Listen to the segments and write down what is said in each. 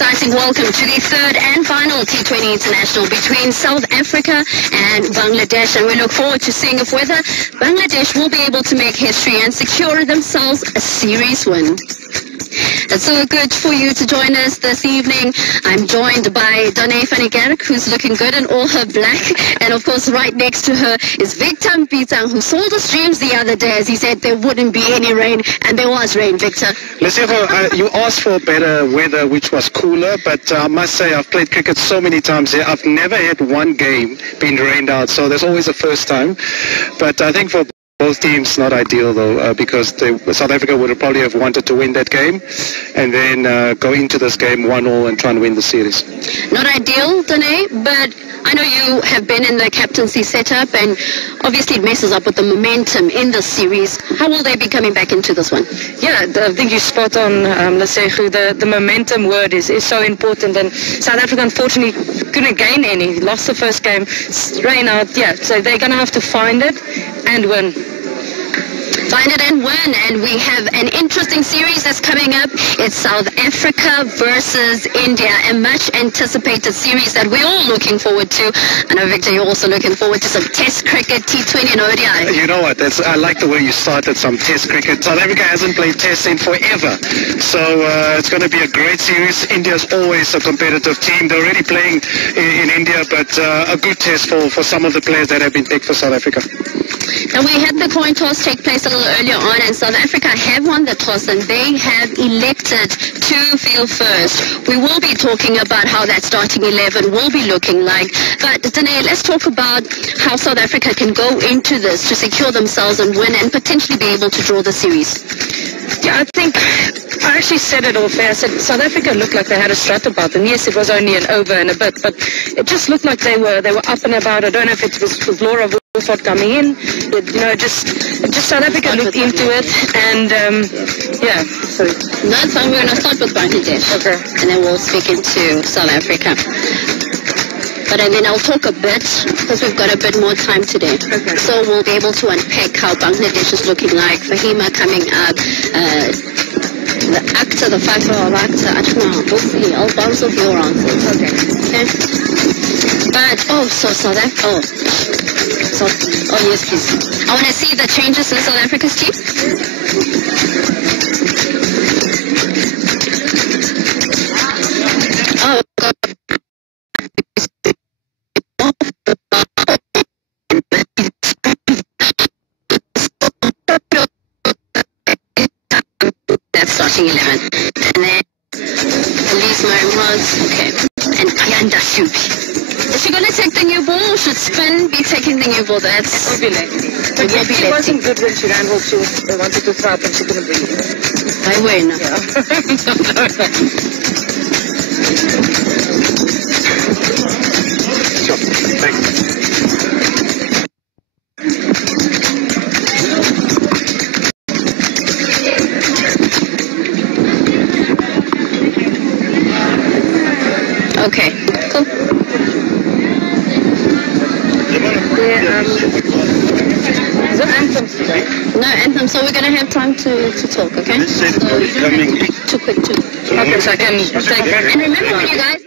exciting welcome to the third and final T20 International between South Africa and Bangladesh, and we look forward to seeing if whether Bangladesh will be able to make history and secure themselves a series win. It's so good for you to join us this evening. I'm joined by Dane van der Kerk, who's looking good in all her black. And of course, right next to her is Victor Mpitsang, who sold us dreams the other day as he said there wouldn't be any rain. And there was rain, Victor. Lesego, you asked for better weather, which was cooler. But I must say, I've played cricket so many times here. I've never had one game being rained out. So there's always a first time. But I think for both teams, not ideal though, because South Africa would have probably have wanted to win that game and then go into this game 1-1 and try and win the series. Not ideal, Dane, but I know you have been in the captaincy setup and obviously it messes up with the momentum in the series. How will they be coming back into this one? Yeah, I think you're spot on, Lesego. The momentum word is so important, and South Africa unfortunately couldn't gain any. Lost the first game, rain out, yeah, so they're going to have to find it and win. Find it and win, and we have an interesting series that's coming up. It's South Africa versus India, a much anticipated series that we're all looking forward to. I know, Victor, you're also looking forward to some Test cricket, T20 and ODI. You know what, I like the way you started some Test cricket. South Africa hasn't played Test in forever, so it's going to be a great series. India's always a competitive team. They're already playing in India, but a good test for some of the players that have been picked for South Africa. Now, we had the coin toss take place a little earlier on, and South Africa have won the toss, and they have elected to field first. We will be talking about how that starting 11 will be looking like. But, Dane, let's talk about how South Africa can go into this to secure themselves and win and potentially be able to draw the series. Yeah, I think I actually said it all fair. I said South Africa looked like they had a strut about them. Yes, it was only an over and a bit, but it just looked like they were up and about. I don't know if it was Laura Wolford coming in. Just South Africa looked into it, and yeah. So no, it's fine. We're going to start with Bangladesh, okay, and then we'll speak into South Africa. But then I'll talk a bit, because we've got a bit more time today. Okay. So we'll be able to unpack how Bangladesh is looking like. Fahima coming up, the actor, the fighter of actor, I don't know. We'll see. I'll bounce off your answers. Okay. But, South Africa. Oh, yes, please. I want to see the changes in South Africa's team. Oh, God. That's starting 11. And then Elise Morimaz, okay. And Ayanda Shubi. Is she going to take the new ball, or should Spin be taking the new ball? It will be late. But she wasn't good when she ran home. They wanted to throw up and she couldn't breathe. I win. Yeah. Sure. Thanks. Okay, cool. Is it anthems today? No anthem, so we're going to have time to talk, okay? So you don't have to be too quick to. Okay, so I can take it. And remember, when you guys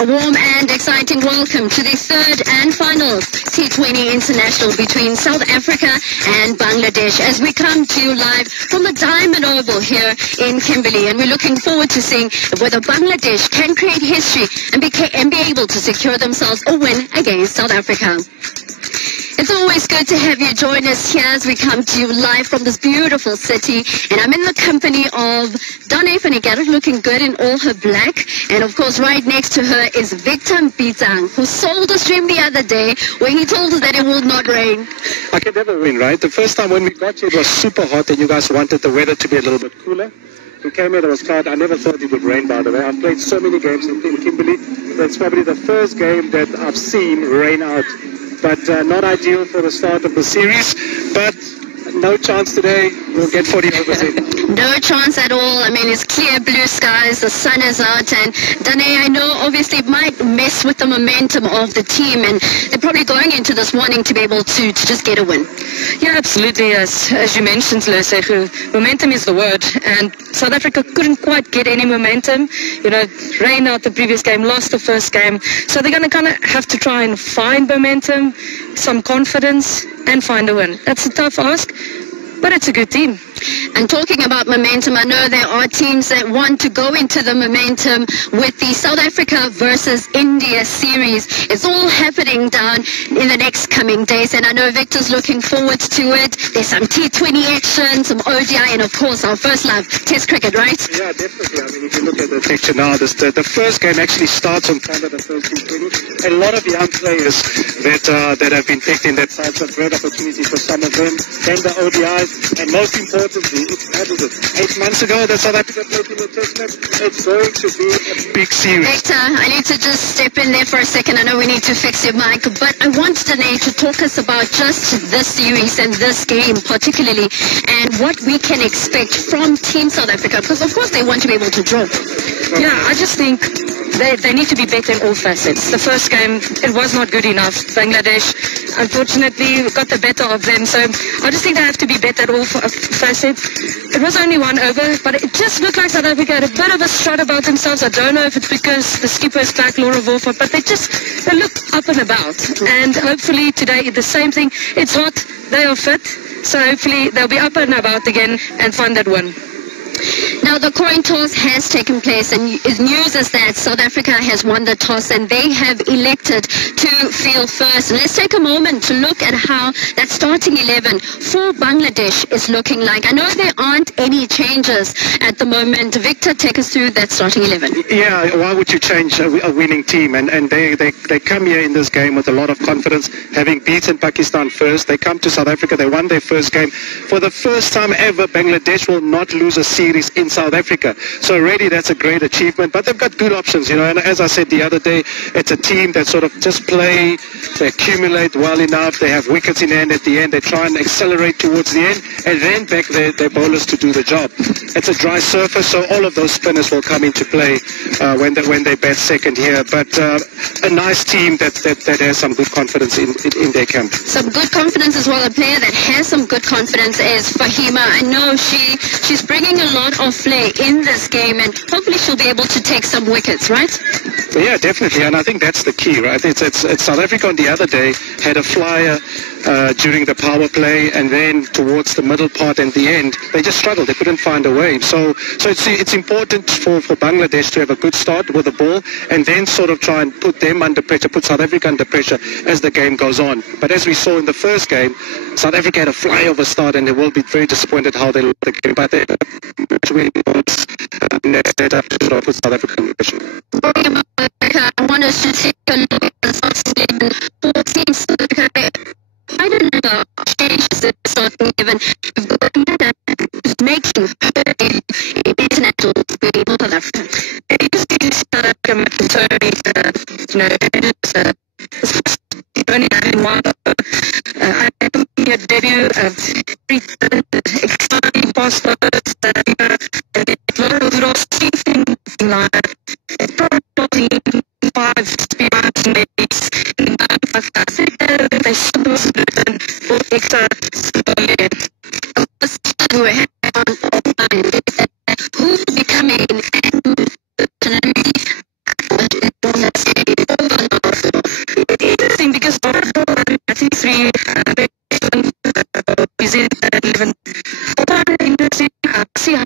A warm and exciting welcome to the third and final T20 International between South Africa and Bangladesh as we come to you live from the Diamond Oval here in Kimberley. And we're looking forward to seeing whether Bangladesh can create history and be able to secure themselves a win against South Africa. It's always good to have you join us here as we come to you live from this beautiful city. And I'm in the company of Donna Fanigata, looking good in all her black. And of course, right next to her is Victor Mpitsang, who sold us dream the other day where he told us that it will not rain. I can never win, right? The first time when we got here, it was super hot and you guys wanted the weather to be a little bit cooler. We came here, it was cloudy. I never thought it would rain, by the way. I've played so many games in Kimberley. That's probably the first game that I've seen rain out. But not ideal for the start of the series. But no chance today. We'll get 40 overs in. No chance at all. I mean, it's clear blue skies. The sun is out. And Dane, I know obviously it might mess with the momentum of the team. And they're probably going into this wanting to be able to just get a win. Yeah, absolutely. As you mentioned, Lesehu, momentum is the word. And South Africa couldn't quite get any momentum. You know, rained out the previous game, lost the first game. So they're going to kind of have to try and find momentum, some confidence, and find a win. That's a tough ask, but it's a good team. And talking about momentum, I know there are teams that want to go into the momentum with the South Africa versus India series. It's all happening down in the next coming days, and I know Victor's looking forward to it. There's some T20 action, some ODI, and of course our first love, Test cricket, right? Yeah, definitely. I mean, if you look at the picture now, the first game actually starts on Sunday, the first T20. A lot of young players that have been picked in that side, so great opportunity for some of them. Then the ODIs, and most importantly, it's 8 months ago that South Africa played in the Test match. It's going to be a big series. Victor, I need to just step in there for a second. I know we need to fix your mic, but I want Danae to talk us about just this series and this game particularly, and what we can expect from Team South Africa, because of course they want to be able to draw. Yeah, I just think they need to be better in all facets. The first game, it was not good enough. Bangladesh, unfortunately, got the better of them. So I just think they have to be better at all facets. It was only one over, but it just looked like South Africa had a bit of a strut about themselves. I don't know if it's because the skipper is back, Laura Wolford, but they look up and about. And hopefully today, the same thing. It's hot, they are fit, so hopefully they'll be up and about again and find that win. Now, the coin toss has taken place, and news is that South Africa has won the toss and they have elected to field first. Let's take a moment to look at how that starting 11 for Bangladesh is looking like. I know there aren't any changes at the moment. Victor, take us through that starting 11. Yeah, why would you change a winning team? And they come here in this game with a lot of confidence, having beaten Pakistan first. They come to South Africa, they won their first game. For the first time ever, Bangladesh will not lose a series in South Africa. So already that's a great achievement, but they've got good options, you know, and as I said the other day, it's a team that sort of just play, they accumulate well enough, they have wickets in hand at the end, they try and accelerate towards the end, and then back their bowlers to do the job. It's a dry surface, so all of those spinners will come into play when they bat second here, but a nice team that has some good confidence in their camp. Some good confidence as well. A player that has some good confidence is Fahima. I know she's bringing a lot of flair in this game, and hopefully she'll be able to take some wickets, right? Yeah, definitely, and I think that's the key, right? It's South Africa on the other day had a flyer during the power play, and then towards the middle part and the end, they just struggled. They couldn't find a way. So it's important for Bangladesh to have a good start with the ball, and then sort of try and put them under pressure, put South Africa under pressure as the game goes on. But as we saw in the first game, South Africa had a flyover start, and they will be very disappointed how they lost the game. But they have to sort of put South Africa under pressure. I want us to take a look at the starting 4 teams. I don't know changes in the starting 11. Who's making international people South Africa? It used to South Africa mandatory, only having one. I think your debut of exciting passports, and we're all seeing live. Probably 5 spears mates in Africa. They should have for extra who will be coming and even interesting. See how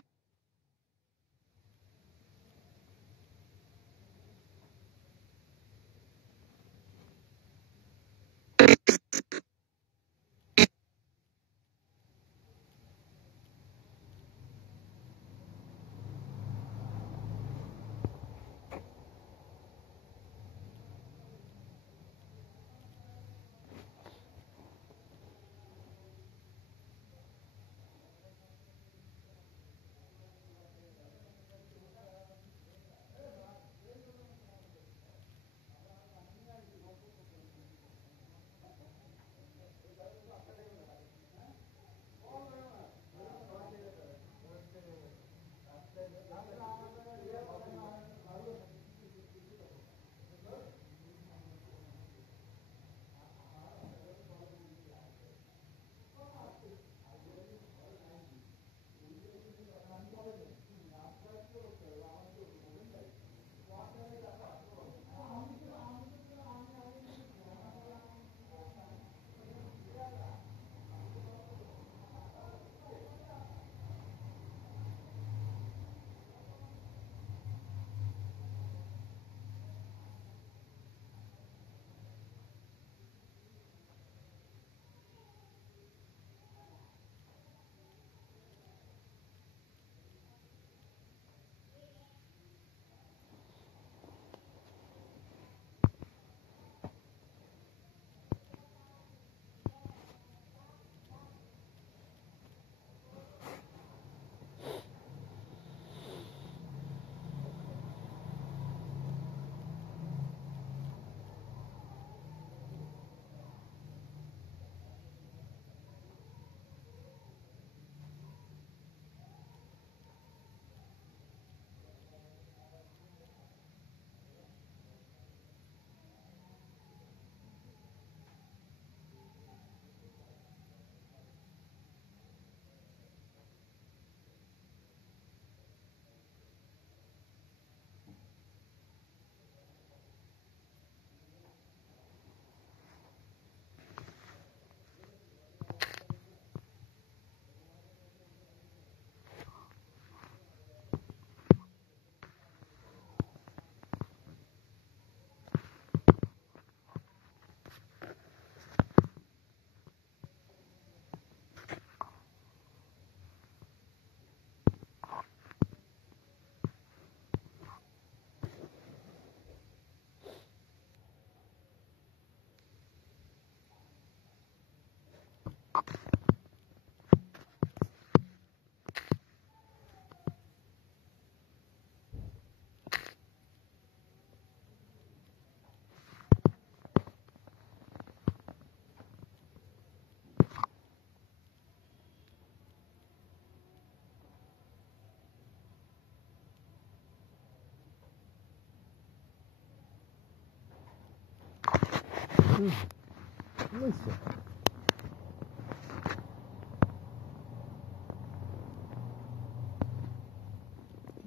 Listen.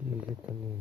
Gilid kami.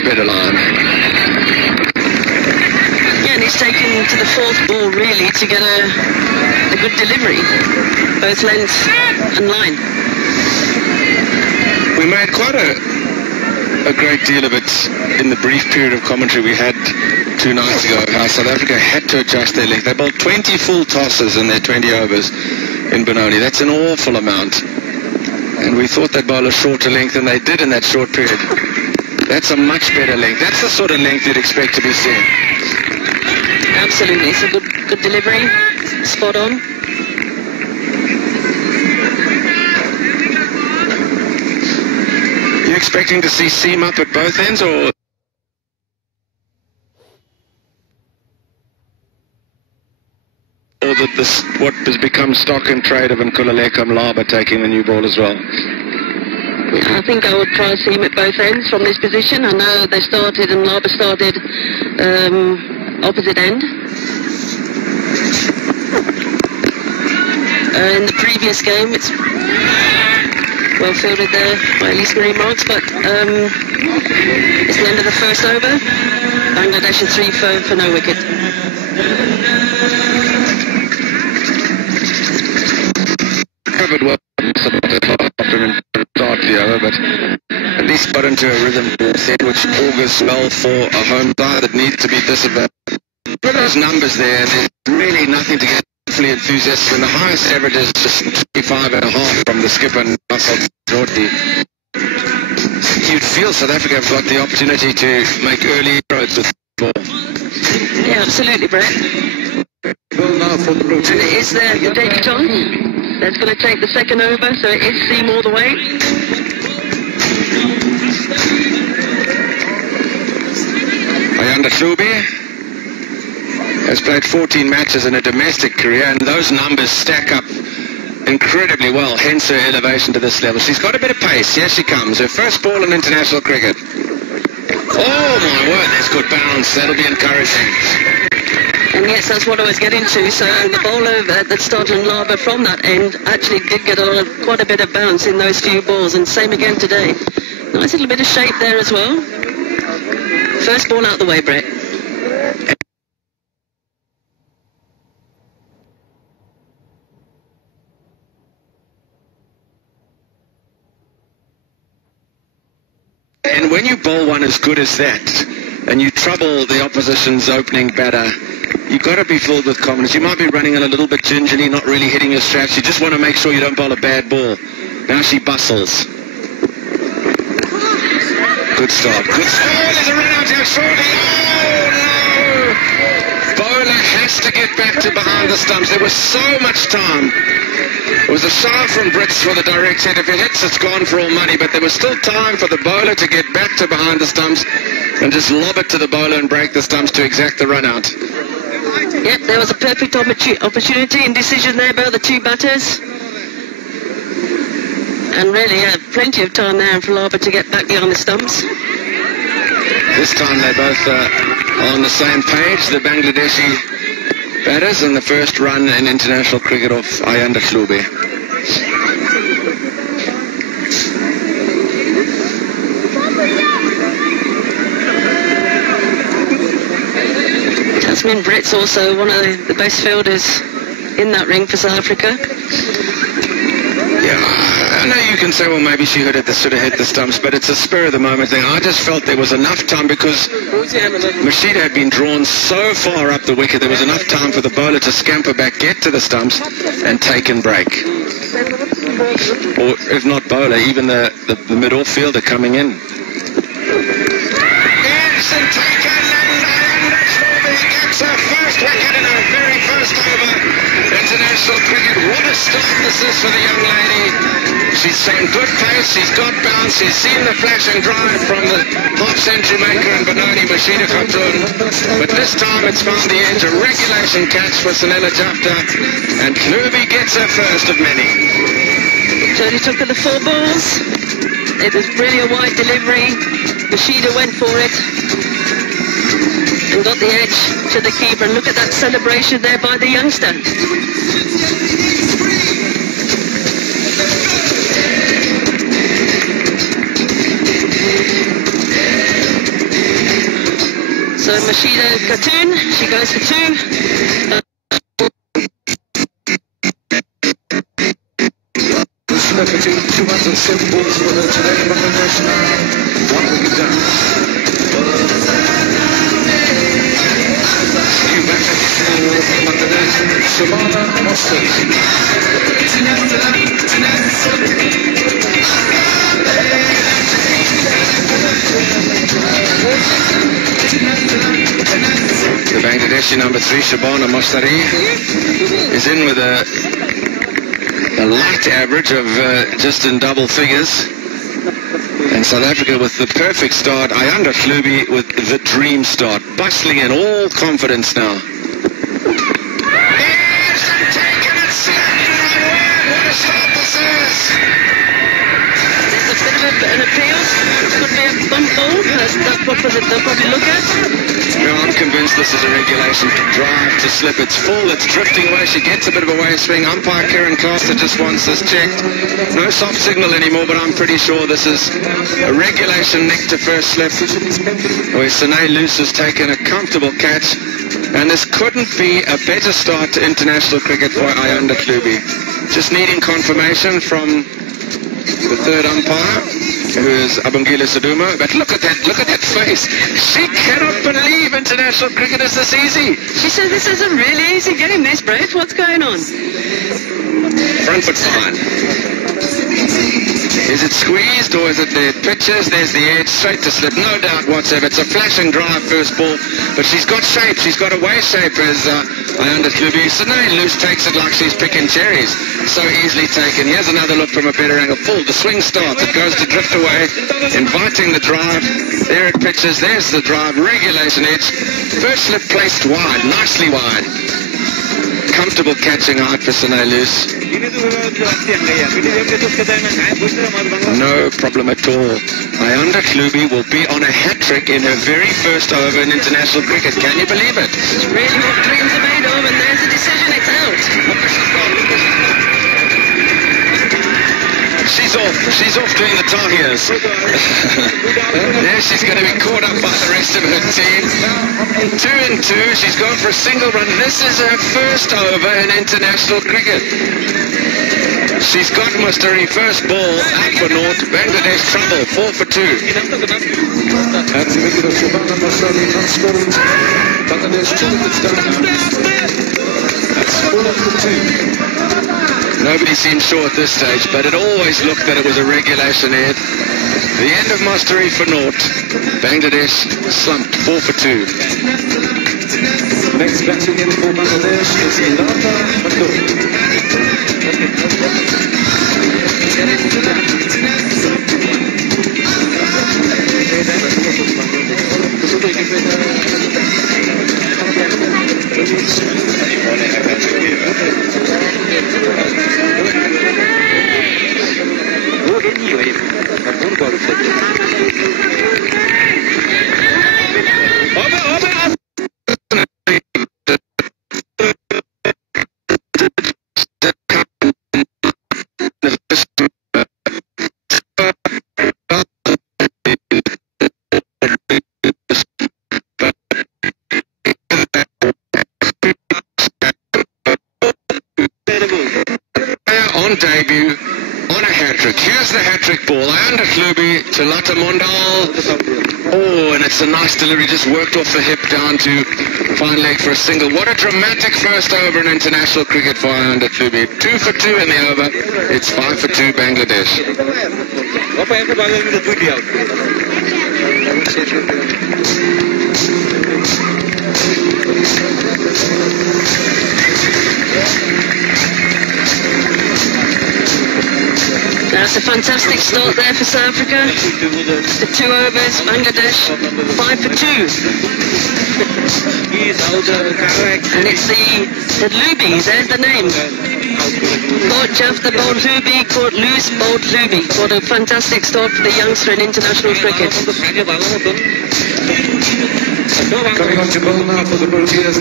much better line. Yeah, and he's taken to the fourth ball really to get a good delivery, both length and line. We made quite a great deal of it in the brief period of commentary we had 2 nights ago, how South Africa had to adjust their length. They bowled 20 full tosses in their 20 overs in Benoni. That's an awful amount. And we thought they'd bowl a shorter length, and they did in that short period. That's a much better length. That's the sort of length you'd expect to be seeing. Absolutely. It's a good delivery. Spot on. You expecting to see seam up at both ends, or what has become stock and trade of Nkululeko Mlaba taking the new ball as well? Yeah, I think I would try seam at both ends from this position. I know they started, and Mlaba started opposite end. In the previous game, it's well fielded there by Elise Marie Marks, but it's the end of the first over. Bangladesh is 3 for no wicket. Covered well after start the over, but at least got into a rhythm which augurs well for a home side that needs to be disadvantaged. Look at those numbers there, and there's really nothing to get fully enthusiastic. And the highest average is just 25.5 from the skipper, Russell Jordi. You'd feel South Africa have got the opportunity to make early inroads with the ball. Yeah, absolutely, Brett. And it is the debutant that's going to take the second over, so it is seam all the way. Ayanda Hlubi has played 14 matches in a domestic career, and those numbers stack up incredibly well, hence her elevation to this level. She's got a bit of pace. Here she comes. Her first ball in international cricket. Oh, my word, that's good bounce. That'll be encouraging. And yes, that's what I was getting to. So the bowler that started Mlaba from that end actually did get quite a bit of bounce in those few balls, and same again today. Nice little bit of shape there as well. First ball out the way, Brett. And when you bowl one as good as that, and you trouble the opposition's opening batter, you've got to be filled with confidence. You might be running in a little bit gingerly, not really hitting your straps. You just want to make sure you don't bowl a bad ball. Now she bustles. Good start. Good start. Oh, there's a run out here shortly. Oh, no. Bowler has to get back to behind the stumps. There was so much time. It was a shot from Brits for the direct hit. If it hits, it's gone for all money. But there was still time for the bowler to get back to behind the stumps and just lob it to the bowler and break the stumps to exact the run out. Yep, there was a perfect opportunity and decision there by the two batters. And really, plenty of time there for Mlaba to get back behind the stumps. This time they both are on the same page, the Bangladeshi batters, and the first run in international cricket of Ayanda Hlubi. Jasmine Britt's also one of the best fielders in that ring for South Africa. Yeah, I know you can say, well, maybe she should have hit the stumps, but it's a spur of the moment thing. I just felt there was enough time because Mashida had been drawn so far up the wicket. There was enough time for the bowler to scamper back, get to the stumps, and take and break. Or if not bowler, even the mid-off fielder coming in. Yes, and taken, and gets her first wicket in her very first over international cricket. What a start this is for the young lady. She's shown good pace, she's got bounce, she's seen the flash and drive from the half-century maker in Benoni, Mashida Khatun. But this time it's found the edge, a regulation catch for Sunila Jafta, and Hlubi gets her first of many. Jody took the 4 balls. It was really a wide delivery. Mashida went for it and got the edge to the keeper. And look at that celebration there by the youngster. So Mashida Khatun, she goes for 2. Khatun, 207 balls for her today in Bangladesh. 1 wicket down. New batter for Bangladesh, Shabana Mostari. The Bangladeshi number 3, Shabana Mostari, is in with a light average of just in double figures. And South Africa with the perfect start. Ayanda Hlubi with the dream start. Bustling in, all confidence now. Yes, and taken it slammed right wide. What a start this is. There's a bit of an appeal. It could be a bump ball. That's what they'll probably look at. No, I'm convinced this is a regulation drive to slip. It's full, it's drifting away. She gets a bit of a wave swing. Umpire Karen Caster just wants this checked. No soft signal anymore, but I'm pretty sure this is a regulation nick to first slip, where Sine Loose has taken a comfortable catch. And this couldn't be a better start to international cricket for Ayanda Hlubi. Just needing confirmation from the third umpire, who is Abongile Saduma. But look at that face. She cannot believe international cricket is this easy. She said this is a really easy game, Miss Brave. What's going on? Front foot fine. Is it squeezed or is it the pitches? There's the edge, straight to slip, no doubt whatsoever. It's a flashing drive first ball, but she's got shape. She's got a way shape as Ayanda Hlubi. Sine Loose takes it like she's picking cherries. So easily taken. Here's another look from a better angle. Full, the swing starts. It goes to drift away, inviting the drive. There it pitches. There's the drive. Regulation edge. First slip placed wide, nicely wide. Comfortable catching height for Sine Loose. No problem at all. Ayanda Hlubi will be on a hat-trick in her very first over in international cricket. Can you believe it? It's really what dreams are made of, and there's a decision. It's out. She's off doing the Tahirs. There she's going to be caught up by the rest of her team. 2 and 2. She's gone for a single run. This is her first over in international cricket. She's got Mustari, first ball, out for naught. Bangladesh trouble, 4 for 2. That's the wicket of Shabana Mustari, non-scoring. Bangladesh 2 wickets down. That's 4 for 2. Nobody seemed sure at this stage, but it always looked that it was a regulation head. The end of Mustari for naught. Bangladesh slumped, 4 for 2. Next batting in for Bangladesh is Ilata Matur. Debut on a hat-trick. Here's the hat-trick ball. Ayanda Hlubi to Lata Mondal. Oh, and it's a nice delivery. Just worked off the hip down to fine leg for a single. What a dramatic first over in international cricket for Ayanda Hlubi. 2 for 2 in the over. It's 5 for 2 Bangladesh. That's a fantastic start there for South Africa. The 2 overs, Bangladesh 5 for 2. And it's the Lubis, there's the name. Caught Jafta bowled Hlubi, caught Loose bowled Hlubi. What a fantastic start for the youngster in international cricket. Coming on to bowl now for the Proteas,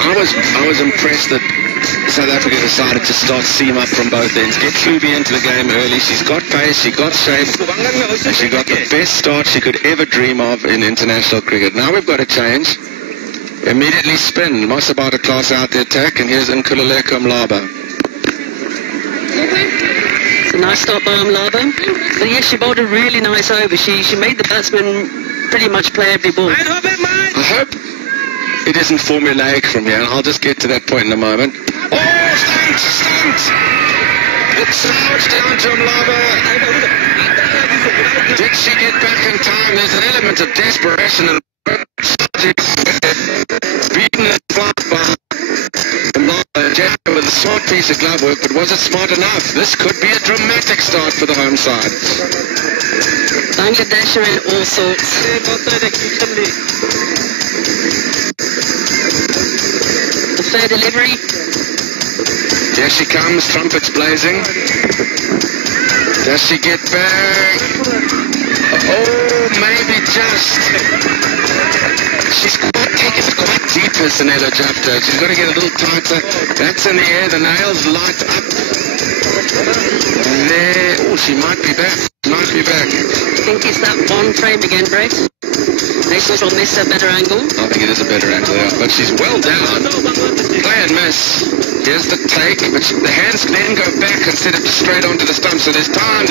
I was impressed that South Africa decided to start seam up from both ends. Get Klubi into the game early. She's got pace, she got shape, and she got the best start she could ever dream of in international cricket. Now we've got to change. Immediately spin. Masabata class out the attack, and here's Nkululeko Mlaba. It's a nice start by Mlaba. But yes, she bowled a really nice over. She made the batsman pretty much play every ball. I hope it isn't formulaic from here, and I'll just get to that point in a moment. Oh, stumped! It's down to Mlaba. Did she get back in time? There's an element of desperation and beaten and fought by Mlaba with a smart piece of glove work, but was it smart enough? This could be a dramatic start for the home side. Bangladesh are in all sorts. The fair delivery. Here she comes, trumpets blazing. Does she get back? Oh, maybe just. She's taken it quite deep, Sanela Jafta. She's got to get a little tighter. That's in the air, the nails light up. There. Oh, she might be back. Might be back. I think it's that one frame again, Brett. Nations will miss a better angle. I think it is a better angle, yeah. But she's well down. Play and miss. Here's the take, but the hands then go back instead of straight onto the stump. So there's time.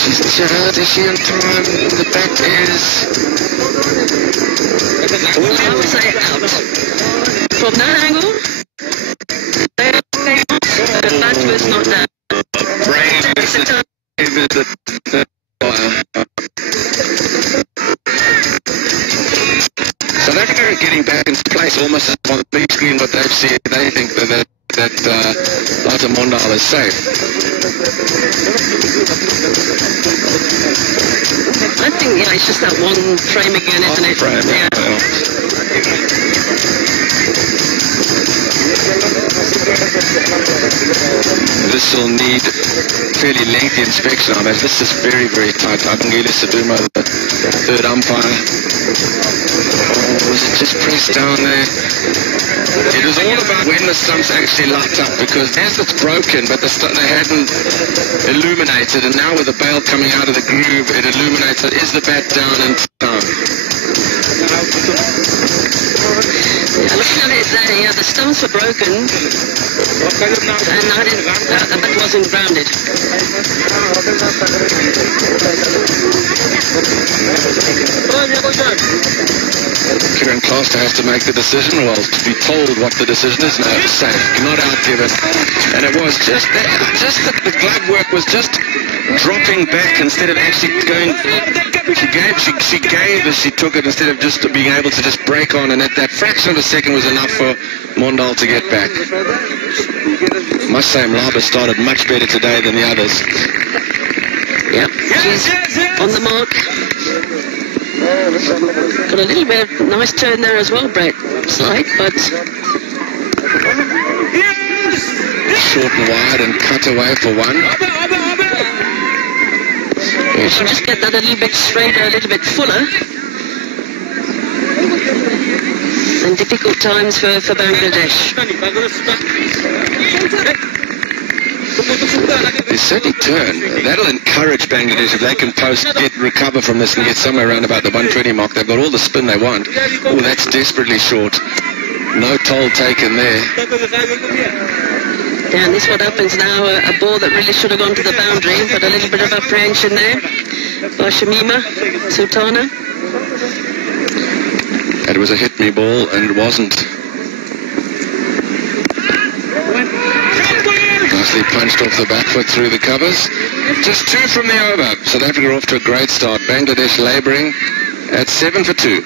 She's just, is she on time? The bat is... I would say out. From that angle, the bat was not down. South Africa are getting back in place almost on the big screen, but they think that Lata Mondal is safe. I think, yeah, it's just that one frame again, isn't it? Frame, yeah. This will need fairly lengthy inspection. I mean, this is very, very tight. Abangile Saduma, the third umpire. Oh, was it just pressed down there? It was all about when the stumps actually light up, because as it's broken, but they hadn't illuminated, and now with the bail coming out of the groove, it illuminates it. Is the bat down in time? Yeah, looking at it there, yeah, the stumps were broken, and the bat wasn't grounded. Kieran Kloster has to make the decision, well, to be told what the decision is. No, safe, not outgiven. And it was just that the glove work was just dropping back instead of actually going. She gave as she took it instead of just being able to just break on, and at that fraction of a second was enough for Mondal to get back. Must say Mlaba started much better today than the others. Yep, she's on the mark. Got a little bit of nice turn there as well, Brett. Slight, but... Short and wide and cut away for one. Yeah, she just get that a little bit straighter, a little bit fuller. And difficult times for Bangladesh. They certainly turn. That'll encourage Bangladesh if they can recover from this and get somewhere around about the 120 mark. They've got all the spin they want. Oh, that's desperately short. No toll taken there. Yeah, and this is what happens now. A ball that really should have gone to the boundary, but a little bit of apprehension there by Shamima Sultana. It was a hit-me ball, and it wasn't. Nicely punched off the back foot through the covers. Just 2 from the over. South Africa off to a great start. Bangladesh labouring at 7 for 2.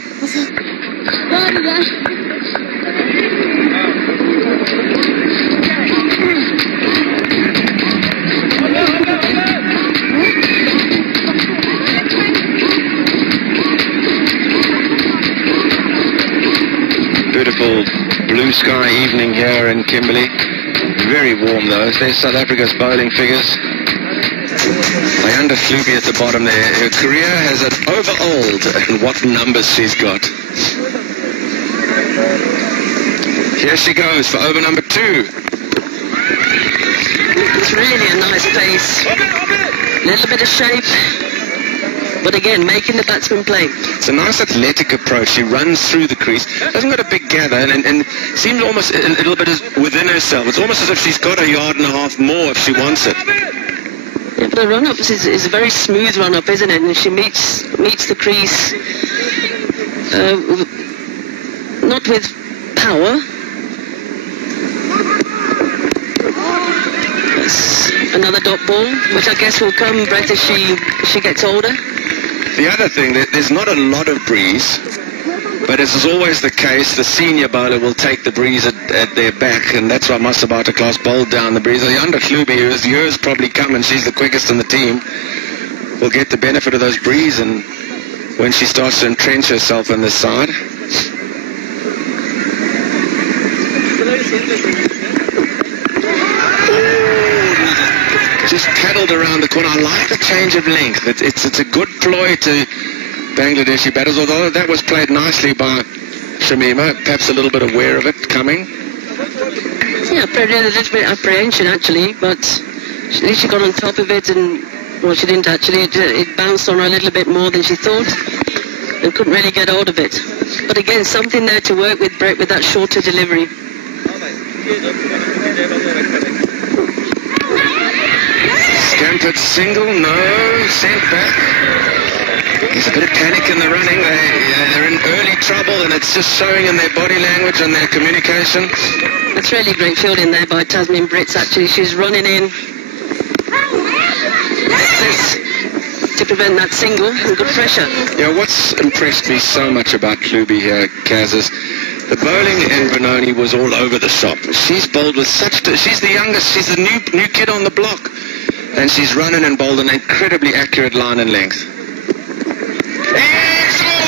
Beautiful blue sky evening here in Kimberley. Very warm though. There's South Africa's bowling figures. They Leander Fluby at the bottom there. Her career has it over old, and what numbers she's got. Here she goes for over number 2. It's really a nice pace. Little bit of shape. But again, making the batsman play. It's a nice athletic approach. She runs through the crease. Hasn't got a big gather and seems almost a little bit within herself. It's almost as if she's got a yard and a half more if she wants it. Yeah, but the run-up is a very smooth run-up, isn't it? And if she meets the crease, not with power. That's another dot ball, which I guess will come, Brett, as she gets older. The other thing, there's not a lot of breeze, but as is always the case, the senior bowler will take the breeze at their back, and that's why Masabata Class bowled down the breeze. Leander Fluby, who has years probably come, and she's the quickest in the team, will get the benefit of those breeze, and when she starts to entrench herself on this side. Just paddled around the corner. I like the change of length. It's a good ploy to Bangladeshi batters, although that was played nicely by Shamima. Perhaps a little bit aware of it coming. Yeah, probably a little bit apprehension actually, but at least she got on top of it, and well, she didn't actually. It bounced on her a little bit more than she thought, and couldn't really get hold of it. But again, something there to work with, Brett, with that shorter delivery. Scampered single, no, sent back. There's a bit of panic in the running. They're in early trouble, and it's just showing in their body language and their communication. That's really great fielding there by Tasmin Brits, actually. She's running in to prevent that single, and good pressure. Yeah, what's impressed me so much about Klubi here, Kaz, is the bowling in Benoni was all over the shop. She's bowled with she's the youngest, she's the new kid on the block. And she's running and bowled an incredibly accurate line and length. It's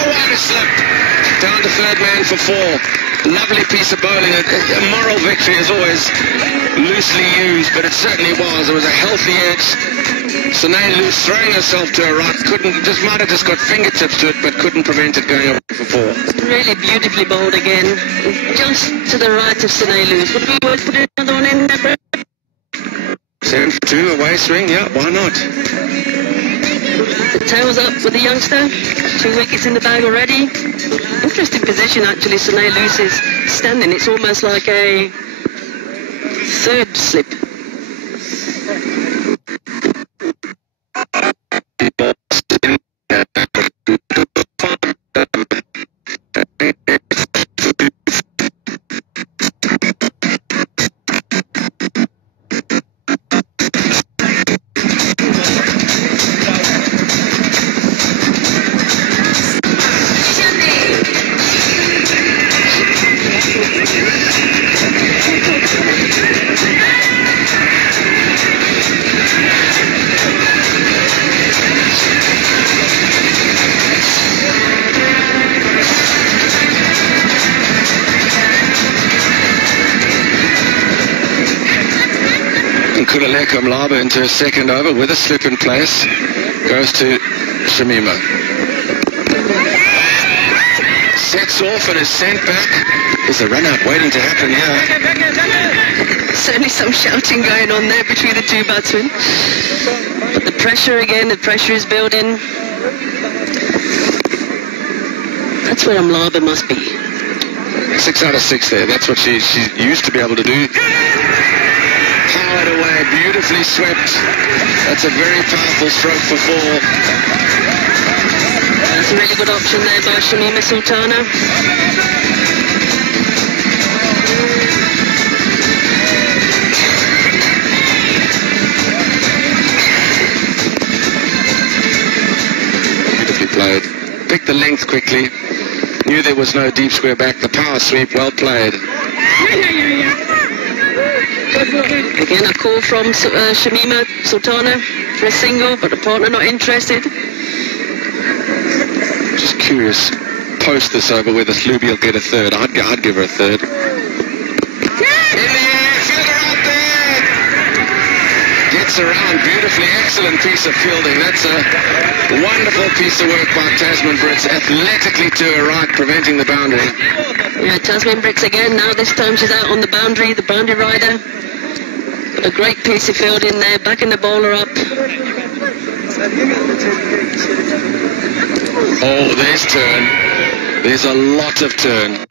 what a slip. Down to third man for 4. Lovely piece of bowling. A moral victory is always loosely used, but it certainly was. It was a healthy edge. Sinead Luce throwing herself to her right, might have just got fingertips to it, but couldn't prevent it going over for 4. Really beautifully bowled again. Just to the right of Sinead Luce. Would we put another one in there, Brett? 7 for 2, away swing, yeah, why not? The tails up with the youngster. 2 wickets in the bag already. Interesting position, actually, Sinead Luce is standing. It's almost like a third slip. Mlaba into a second over with a slip in place. Goes to Shamima. Sets off and is sent back. There's a run-out waiting to happen here. Certainly some shouting going on there between the two batsmen. But the pressure again, the pressure is building. That's where Mlaba must be. 6 out of 6 there. That's what she used to be able to do. Powered away, beautifully swept. That's a very powerful stroke for 4. That's a really good option there by Shamima Sultana. Beautifully played. Picked the length quickly. Knew there was no deep square back. The power sweep, well played. Again, a call from Shamima Sultana for a single, but the partner not interested. Just curious, post this over whether Sluby will get a third. I'd give her a third. In the air, fielder out there. Gets this around beautifully. Excellent piece of fielding. That's a wonderful piece of work by Tasman Brits. Athletically to her right, preventing the boundary. Yeah, Tasman Brits again. Now this time she's out on the boundary rider. A great piece of fielding there, backing the bowler up. Oh, there's turn. There's a lot of turn.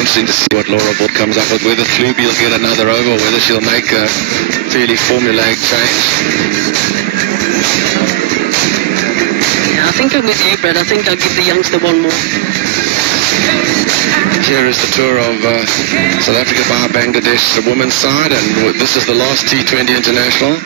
Interesting to see what Laura Wood comes up with, whether Fluby will get another over, whether she'll make a fairly formulaic change. Yeah, I think I'm with you, Brett. I think I'll give the youngster one more. Here is the tour of South Africa by Bangladesh, the women's side, and this is the last T20 international.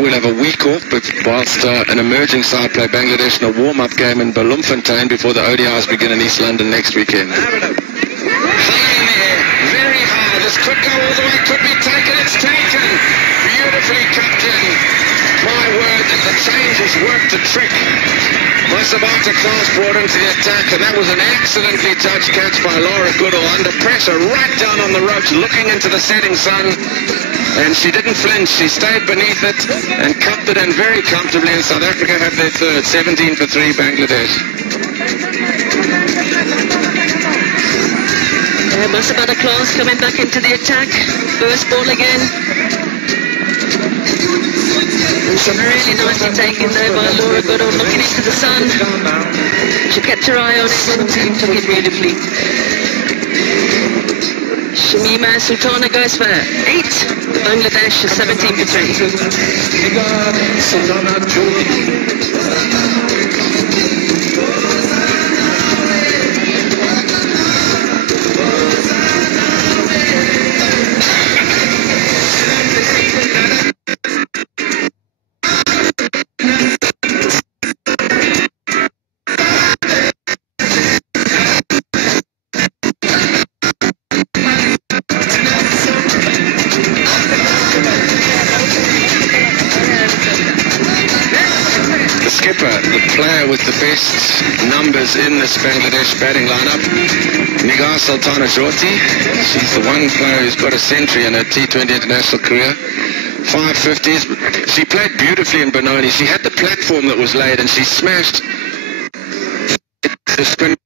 We'll have a week off, but whilst an emerging side play Bangladesh in a warm-up game in Bloemfontein before the ODIs begin in East London next weekend. High in the air, very high. This could go all the way, could be taken. It's taken. Beautifully captained. My word, that the changes worked a trick. Masabata Klaas brought into the attack, and that was an excellently touched catch by Laura Goodall under pressure, right down on the ropes, looking into the setting sun. And she didn't flinch. She stayed beneath it and cupped it in very comfortably. And South Africa have their third, 17 for 3, Bangladesh. Masabata Klaas coming back into the attack. First ball again. Really nicely taken there by Laura Goodall, looking into the sun. She kept her eye on it and took it beautifully. Shamima Sultana goes for 8. Bangladesh is 17 for The player with the best numbers in this Bangladesh batting lineup, Nigar Sultana Jyoti. She's the one player who's got a century in her T20 international career. 550s. She played beautifully in Benoni. She had the platform that was laid and she smashed the spin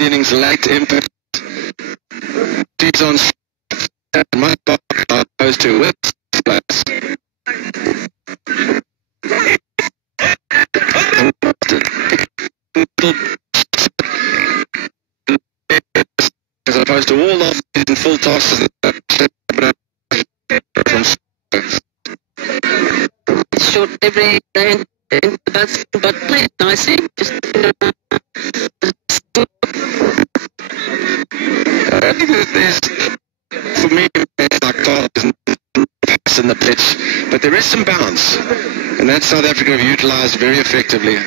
innings, late impact. She's on my opposed to with players. As opposed to all of in full tosses. short every day in the bats, but played nicely. Just for me, like Carl isn't in the pitch, but there is some bounce, and that South Africa have utilised very effectively.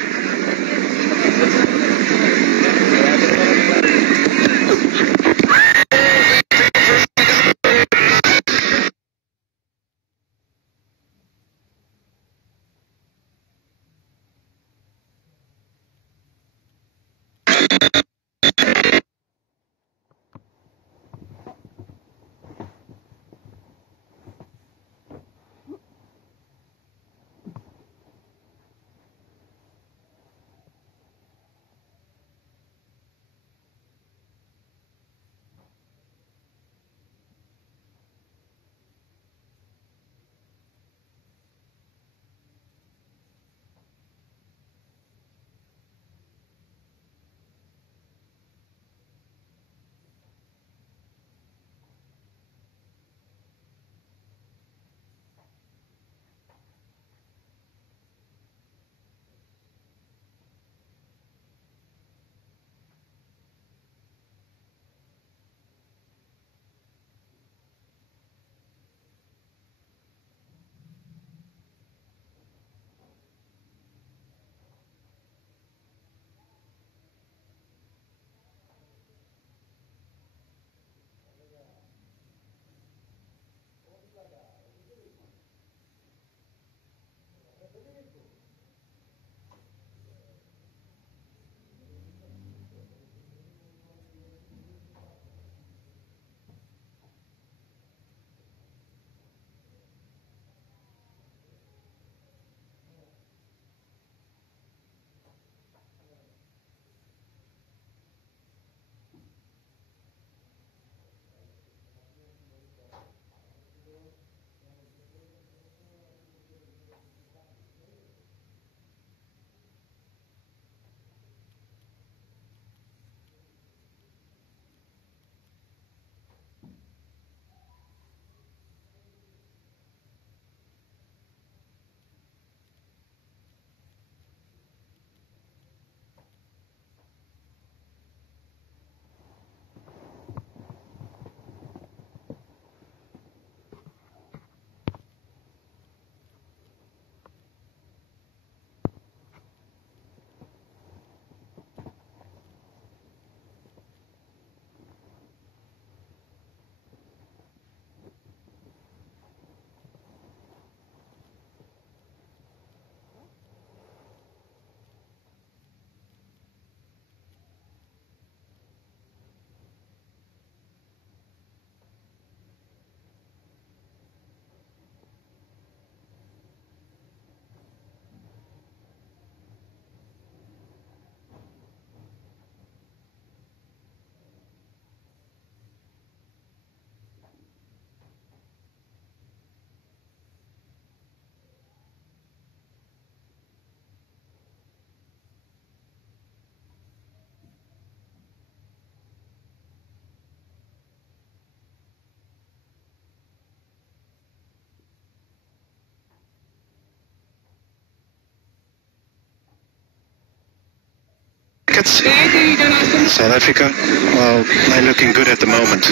minutes. South Africa, well, they're looking good at the moment.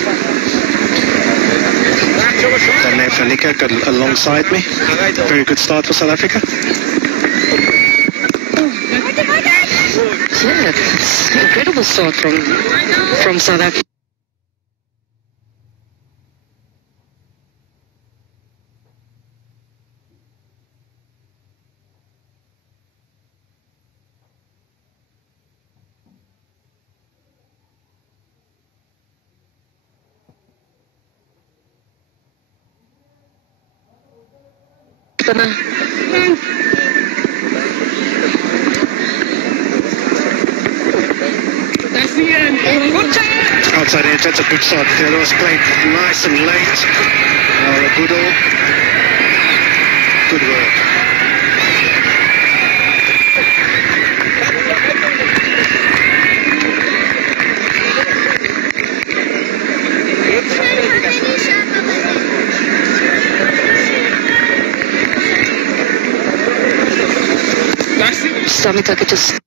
Dane Fanika got alongside me. Very good start for South Africa. Yeah, it's an incredible start from South Africa. Outside edge, that's a good shot. The other was played nice and late. Good all. Good work. Samitaka just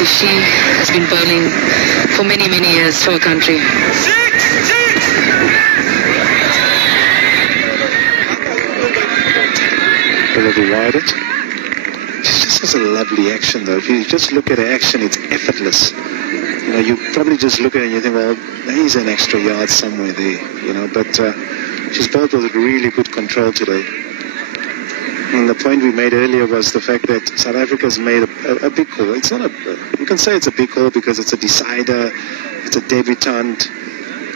obviously she has been bowling for many, many years for her country. A little wider. She just has a lovely action, though. If you just look at her action, it's effortless. You know, you probably just look at it and you think, well, there's an extra yard somewhere there, you know, but she's bowled with really good control today. And the point we made earlier was the fact that South Africa's made a big call. It's not you can say it's a big call because it's a decider, it's a debutant.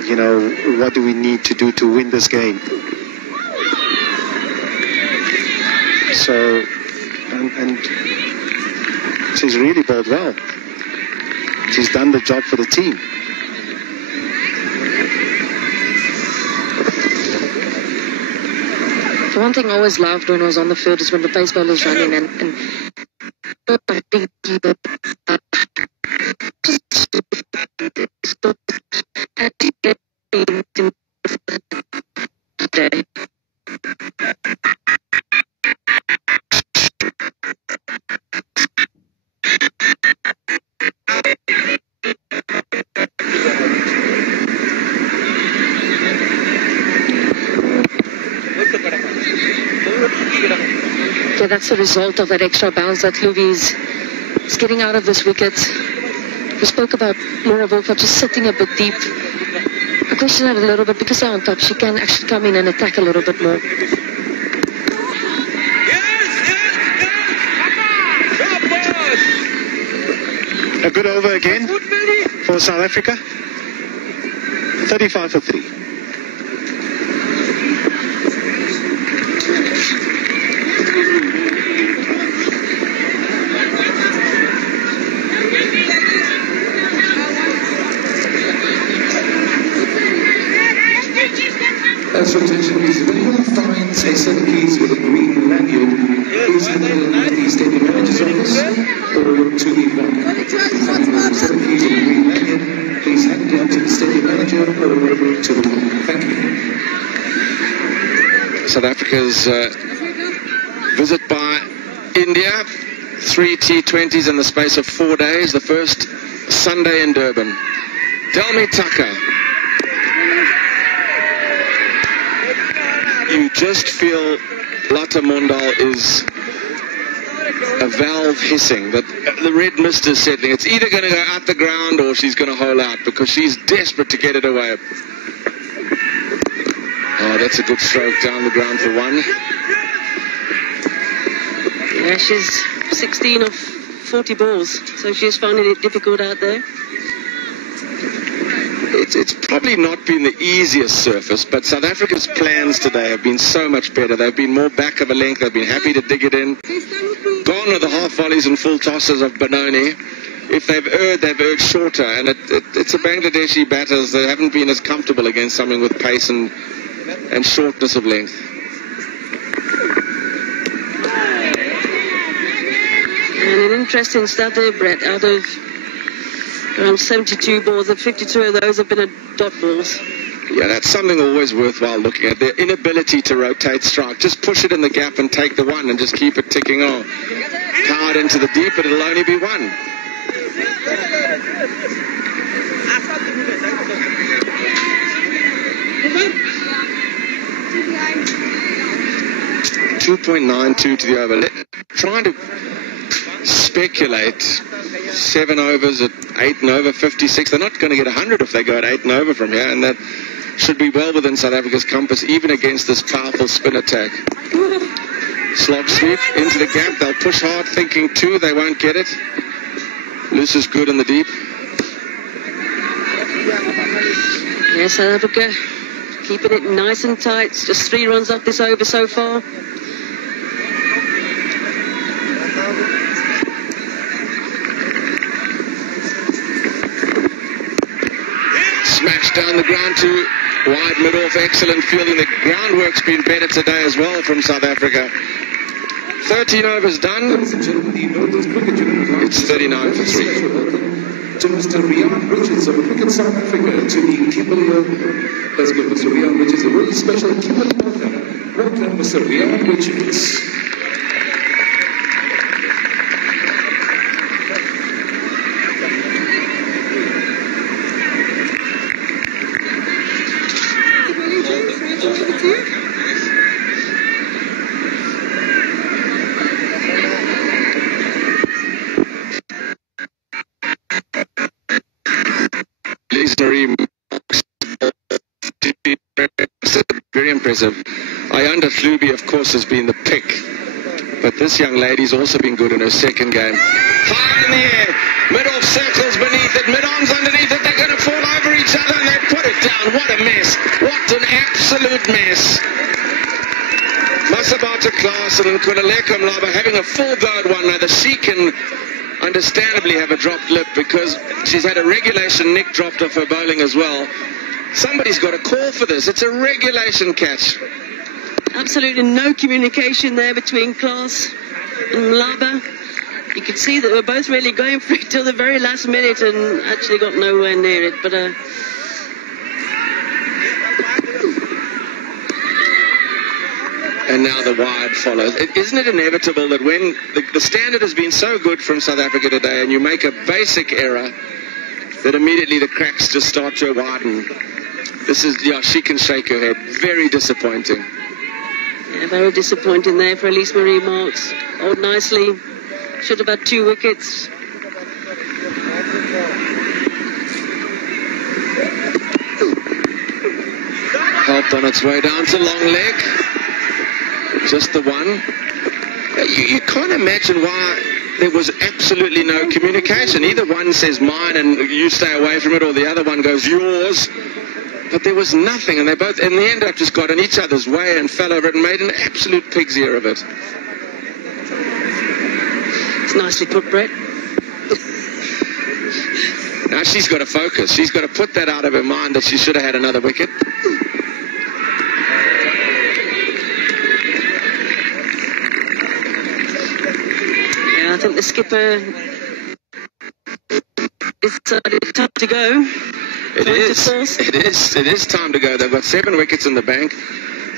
You know, what do we need to do to win this game? So, and she's really bowled well. She's done the job for the team. The one thing I always loved when I was on the field is when the pace bowlers run in and yeah, that's the result of that extra bounce that Louise is getting out of this wicket. We spoke about Laura Wolford just sitting a bit deep. I question that a little bit because they're on top. She can actually come in and attack a little bit more. A good over again for South Africa. 35 for 3. That's your attention, please. If anyone finds a set of keys with a green lanyard, please hand them to the stadium manager's office or to the bank. If you find a set of keys with a green lanyard, please hand them to the stadium manager or to the bank. Thank you. South Africa's visit by India. 3 T20s in the space of 4 days. The first Sunday in Durban. Delmi Tucker. You just feel Lata Mondal is a valve hissing, that the red mist is settling. It's either going to go out the ground or she's going to hole out because she's desperate to get it away. Oh, that's a good stroke down the ground for one. Yeah, she's 16 of 40 balls, so she's finding it difficult out there. It's probably not been the easiest surface, but South Africa's plans today have been so much better. They've been more back of a length. They've been happy to dig it in. Gone with the half volleys and full tosses of Benoni. If they've erred shorter. And it's a Bangladeshi batters. They haven't been as comfortable against something with pace and shortness of length. And an interesting stat there, Brett. Out of around 72 balls, and 52 of those have been dot balls. Yeah, that's something always worthwhile looking at. Their inability to rotate strike. Just push it in the gap and take the one and just keep it ticking on. Powered into the deep, but it'll only be one. 2.92 to the over. Trying to speculate 7 overs at 8 and over 56. They're not going to get 100 if they go at 8 and over from here, and that should be well within South Africa's compass, even against this powerful spin attack. Slog sweep into the gap. They'll push hard, thinking 2. They won't get it. Loose is good in the deep. Yeah, South Africa keeping it nice and tight. It's just 3 runs off this over so far. Smashed down the ground to wide mid-off. Excellent fielding. The groundwork's been better today as well from South Africa. 13 overs done. It's 39 for 3. To Mr. Rian Richards of Cricket South Africa, to the Kimberley Open. Let's give Mr. Rian Richards a really special Kimberley Open. Welcome, Mr. Rian Richards. Elise Marie, very impressive. Ayanda Hlubi, of course, has been the pick, but this young lady's also been good in her second game. High in the air, mid-off circles beneath it, mid-arms underneath it, they're going to fall over each other and they put it down. What a mess, what an absolute mess. Masabata Klaas and Nkululeko Mlaba having a full go at one another. She can understandably have a dropped lip because she's had a regulation nick dropped off her bowling as well. Somebody's got a call for this. It's a regulation catch. Absolutely no communication there between Klaas and Mlaba. You could see that they were both really going for it till the very last minute and actually got nowhere near it. But and now the wide follows. Isn't it inevitable that when the standard has been so good from South Africa today and you make a basic error, that immediately the cracks just start to widen? This is, yeah, she can shake her head. Very disappointing. Yeah, very disappointing there for Elise Marie Marks. Bowled nicely. Should have had 2 wickets. Helped on its way down to long leg. Just the one. You can't imagine why there was absolutely no communication. Either one says mine and you stay away from it, or the other one goes yours. But there was nothing, and they both, in the end, up just got in each other's way and fell over it and made an absolute pig's ear of it. It's nicely put, Brett. Now she's got to focus. She's got to put that out of her mind that she should have had another wicket. Yeah, I think the skipper decided it's time to go. It is time to go. They've got 7 wickets in the bank.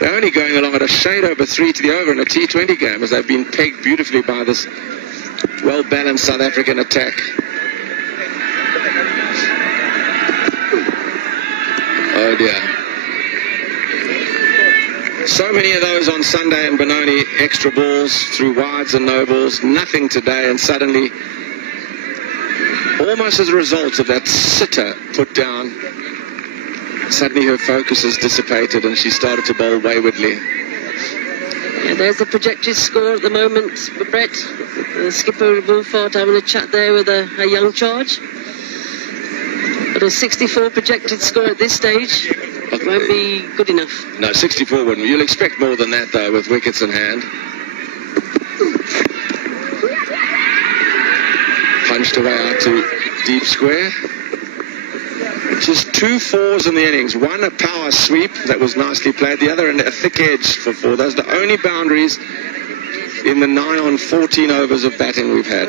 They're only going along at a shade over 3 to the over in a T20 game, as they've been pegged beautifully by this well-balanced South African attack. Oh dear. So many of those on Sunday in Benoni, extra balls through wides and no balls, nothing today, and suddenly, almost as a result of that sitter put down, suddenly her focus has dissipated and she started to bowl waywardly. Yeah, there's the projected score at the moment, Brett. The skipper Wolford having a chat there with a young charge. But a 64 projected score at this stage won't be good enough. No, 64 wouldn't. You'll expect more than that, though, with wickets in hand. Punched away out to deep square. Just 2 fours in the innings. One a power sweep that was nicely played. The other a thick edge for 4. Those are the only boundaries in the 9 on 14 overs of batting we've had.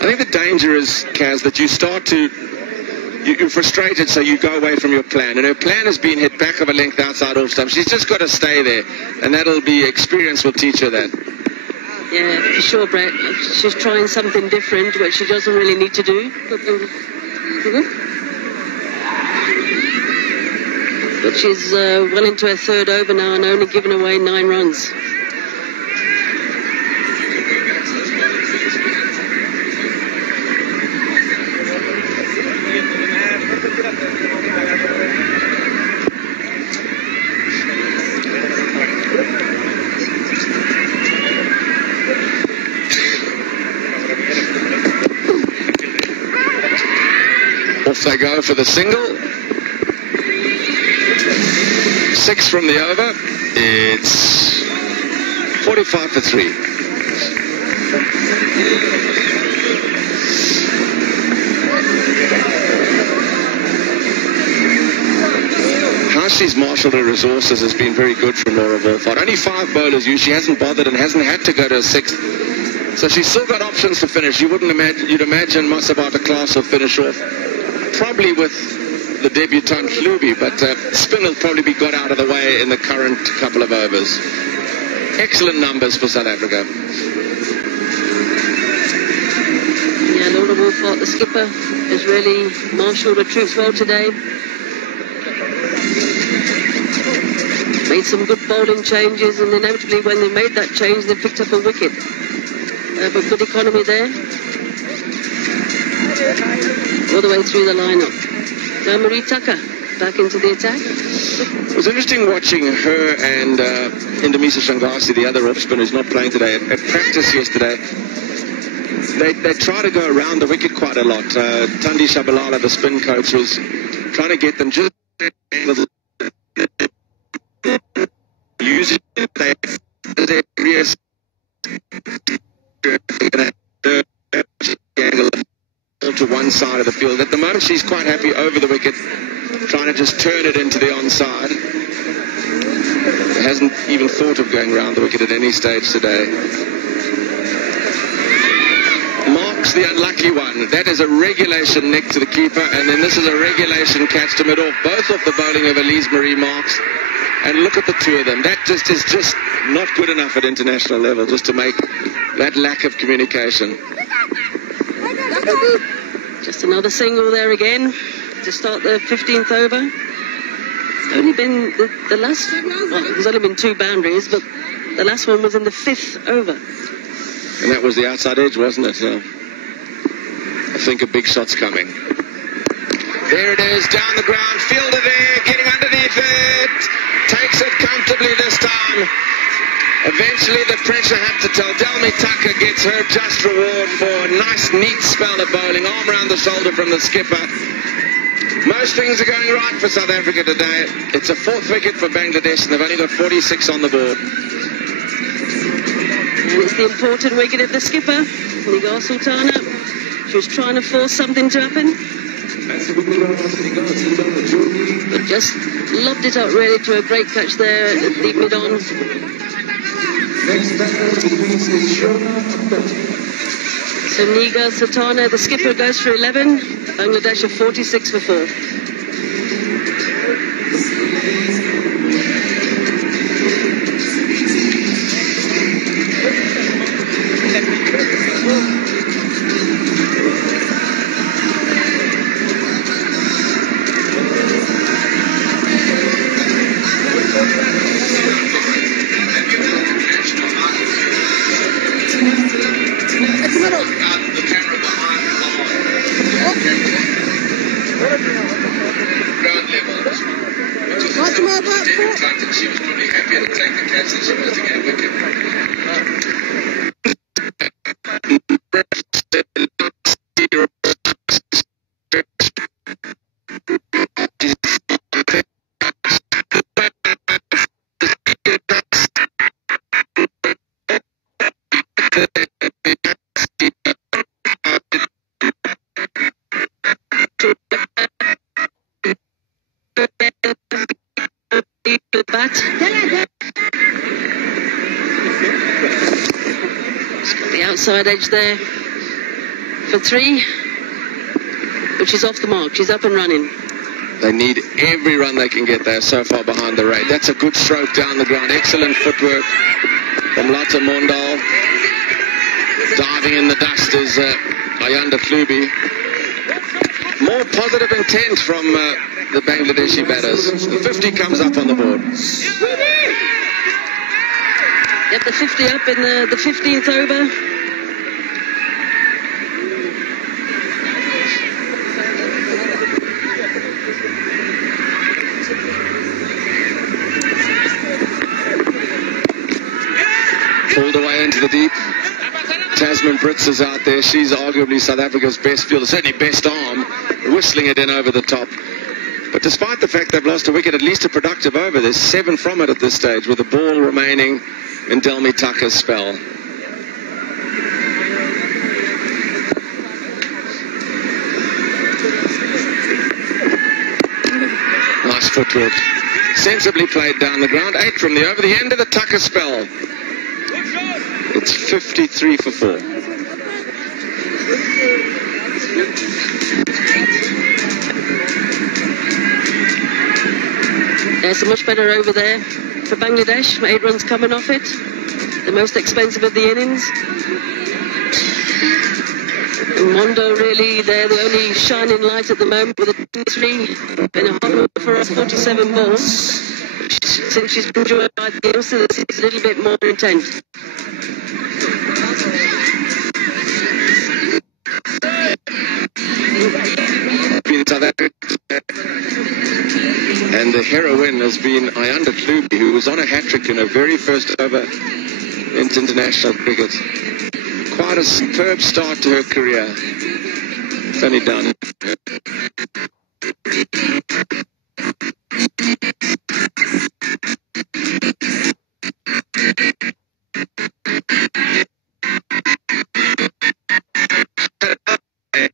I think the danger is, Kaz, that you start to... You're frustrated, so you go away from your plan. And her plan has been hit back of a length outside off stump. She's just got to stay there. And that'll be... Experience will teach her that. Yeah, for sure, Brett. She's trying something different, which she doesn't really need to do. But she's well into her 3rd over now and only given away 9 runs. Off they go for the single. 6 from the over. It's 45 for 3. How she's marshalled her resources has been very good from Laura Wolford. Only 5 bowlers used. She hasn't bothered and hasn't had to go to a 6th. So she's still got options to finish. You'd imagine Masabata Klaas will finish off probably with the debutant Hlubi, but spin will probably be got out of the way in the current couple of overs. Excellent numbers for South Africa. Yeah, Laura Wolford, the skipper, has really marshalled her troops well today. Made some good bowling changes, and inevitably when they made that change, they picked up a wicket. But good economy there. all the way through the lineup. Now Marie Tucker back into the attack. It was interesting watching her and Indamisa Shangasi, the other off spinner who's not playing today, at practice yesterday. They try to go around the wicket quite a lot. Tandi Shabalala, the spin coach, was trying to get them just using their areas to one side of the field. At the moment, she's quite happy over the wicket, trying to just turn it into the onside. Hasn't even thought of going round the wicket at any stage today. Marks the unlucky one. That is a regulation nick to the keeper, and then this is a regulation catch to mid-off, both off the bowling of Elise Marie Marks. And look at the two of them. That just is just not good enough at international level, just to make that lack of communication. Just another single there again to start the 15th over. It's only been the last, well, there's only been 2 boundaries, but the last one was in the 5th over. And that was the outside edge, wasn't it? I think a big shot's coming. There it is, down the ground, fielder there, getting underneath it. Takes it comfortably this time. Eventually the pressure had to tell. Delmi Tucker gets her just reward for a nice, neat spell of bowling. Arm around the shoulder from the skipper. Most things are going right for South Africa today. It's a 4th wicket for Bangladesh, and they've only got 46 on the board. And it's the important wicket of the skipper, Nigar Sultana. She was trying to force something to happen, but just lobbed it up really to a great catch there at deep mid-on. So Nigar Sultana, the skipper, goes for 11. Bangladesh are 46 for 4. She was probably happier to take the catch than she was to get a wicket. Outside edge there for 3, which is off the mark. She's up and running. They need every run they can get there so far behind the rate. That's a good stroke down the ground. Excellent footwork from Lata Mondal. Diving in the dust is Ayanda Klubi. More positive intent from the Bangladeshi batters. The 50 comes up on the board. Yep, the 50 up in the 15th over. Pulled away into the deep. Tasman Brits is out there. She's arguably South Africa's best fielder, certainly best arm, whistling it in over the top. But despite the fact they've lost a wicket, at least a productive over. There's 7 from it at this stage, with the ball remaining in Delmi Tucker's spell. Nice footwork. Sensibly played down the ground. 8 from the over. The end of the Tucker spell. It's 53 for 4. There's a much better over there for Bangladesh. 8 runs coming off it. The most expensive of the innings. And Mondo really, they're the only shining light at the moment with a 3 and a half for us, 47 balls. Since she's been joined by the games, so this is a little bit more intense. In South Africa. And the heroine has been Ayanda Klubi, who was on a hat-trick in her very first over into international cricket. Quite a superb start to her career. It's only done.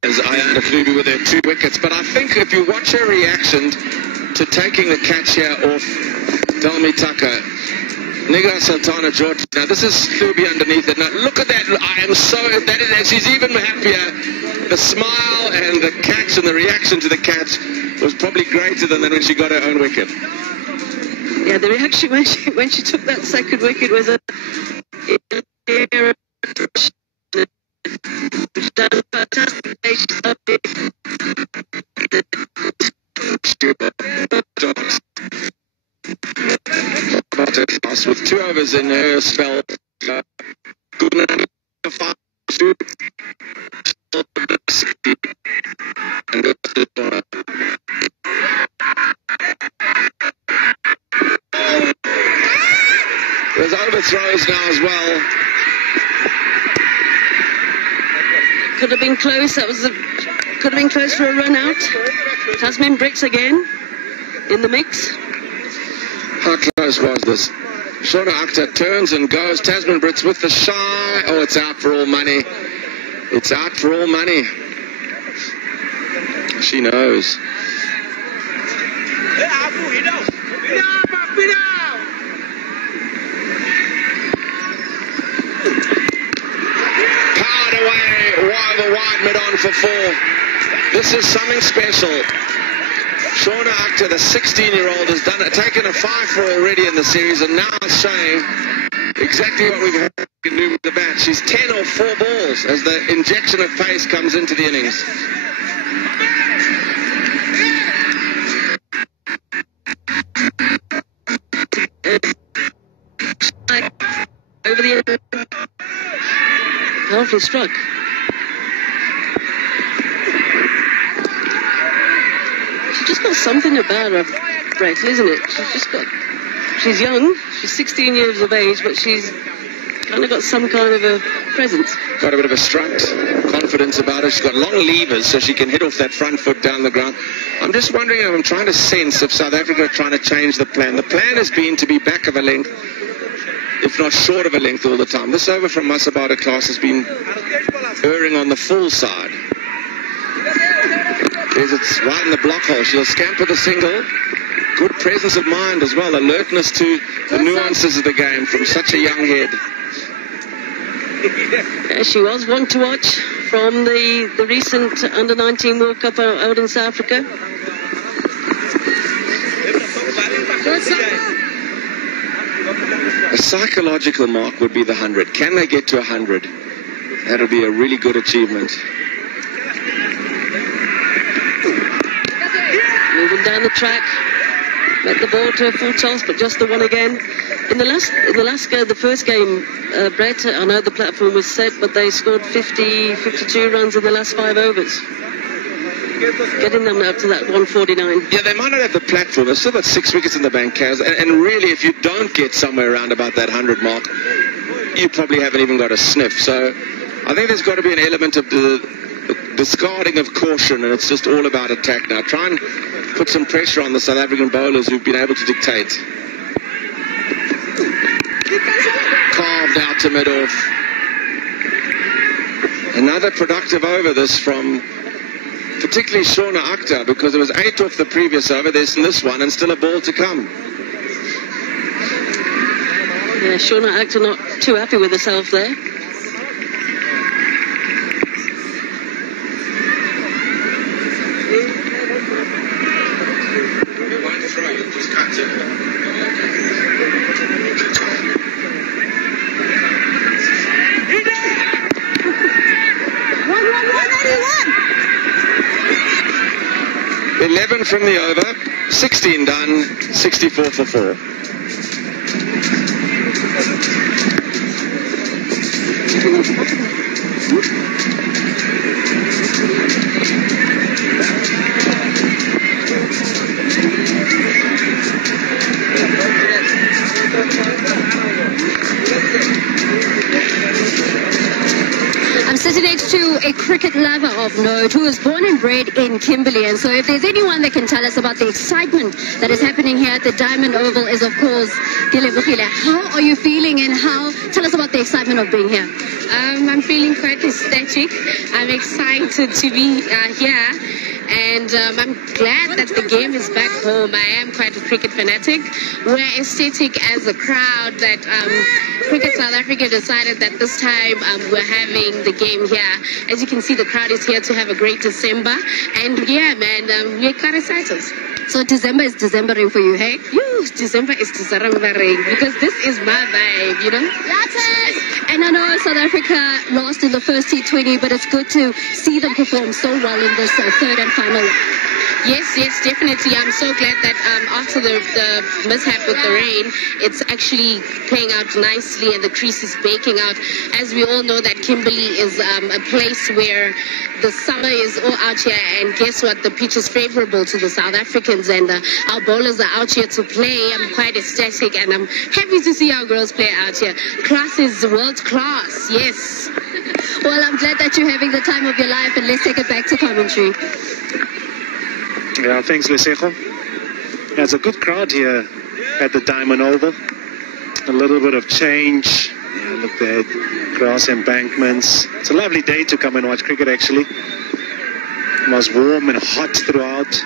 As Ayanda Klubi with her 2 wickets, but I think if you watch her reaction to taking the catch here off Dalmi Tucker, Nigar Sultana George. Now this is Klubi underneath it. Now look at that. I am so that is, she's even happier. The smile and the catch and the reaction to the catch was probably greater than when she got her own wicket. Yeah, the reaction when she took that second wicket was a with 2 overs in her spell. There's overthrows now as well. Could have been close. Could have been close for a run out. Tasmin Brits again in the mix. How close was this? Shauna Akhtar turns and goes. Tasmin Brits with the shy. Oh, it's out for all money. It's out for all money. She knows. Powered away. The wide mid-on for 4. This is something special. Shauna Akhtar, the 16-year-old, has taken a 5-4 already in the series, and now is showing exactly what we've heard she can do with the bat. She's 10 or 4 balls as the injection of pace comes into the innings. Over the end. Powerful struck. She's just got something about her, Brett, isn't it? She's young, she's 16 years of age, but she's kind of got some kind of a presence. Got a bit of a strut, confidence about her. She's got long levers so she can hit off that front foot down the ground. I'm just wondering, I'm trying to sense if South Africa are trying to change the plan. The plan has been to be back of a length, if not short of a length all the time. This over from Masabata class has been erring on the full side. It's right in the block hole. She'll scamper the single. Good presence of mind as well. Alertness to the nuances of the game from such a young head. Yeah, she was one to watch from the recent Under-19 World Cup out in South Africa. A psychological mark would be the 100. Can they get to 100? That'll be a really good achievement. Moving down the track, met the ball to a full toss, but just the one again. In the first game, Brett, I know the platform was set, but they scored 52 runs in the last 5 overs. Getting them up to that 149. Yeah, they might not have the platform. They've still got 6 wickets in the bank, Kaz. And really, if you don't get somewhere around about that 100 mark, you probably haven't even got a sniff. So I think there's got to be an element of the discarding of caution, and it's just all about attack now. Try and put some pressure on the South African bowlers who've been able to dictate. Carved out to mid-off. Another productive over this from particularly Shauna Akhtar, because it was 8 off the previous over. There's this one and still a ball to come. Yeah, Shauna Akhtar not too happy with herself there. From the over, 16 done, 64 for 4. to a cricket lover of note who was born and bred in Kimberley. And so if there's anyone that can tell us about the excitement that is happening here at the Diamond Oval is, of course, Dilebogile. How are you feeling, and tell us about the excitement of being here? I'm feeling quite ecstatic. I'm excited to be here. And I'm glad that the game is back home. I am quite a cricket fanatic. We're ecstatic as a crowd that Cricket South Africa decided that this time we're having the game here. As you can see, the crowd is here to have a great December. And yeah, man, we're quite excited. So December is Decembering for you, hey? December is Decembering because this is my vibe, you know? And I know South Africa lost in the first T20, but it's good to see them perform so well in this third and final one. Yes, definitely. I'm so glad that after the mishap with the rain, it's actually playing out nicely and the crease is baking out. As we all know that Kimberley is a place where the summer is all out here, and guess what? The pitch is favorable to the South Africans, and our bowlers are out here to play. I'm quite ecstatic, and I'm happy to see our girls play out here. Class is world class, yes. Well, I'm glad that you're having the time of your life, and let's take it back to commentary. Yeah, thanks, Lesego. There's a good crowd here at the Diamond Oval. A little bit of change. Yeah, look there, grass embankments. It's a lovely day to come and watch cricket, actually. It was warm and hot throughout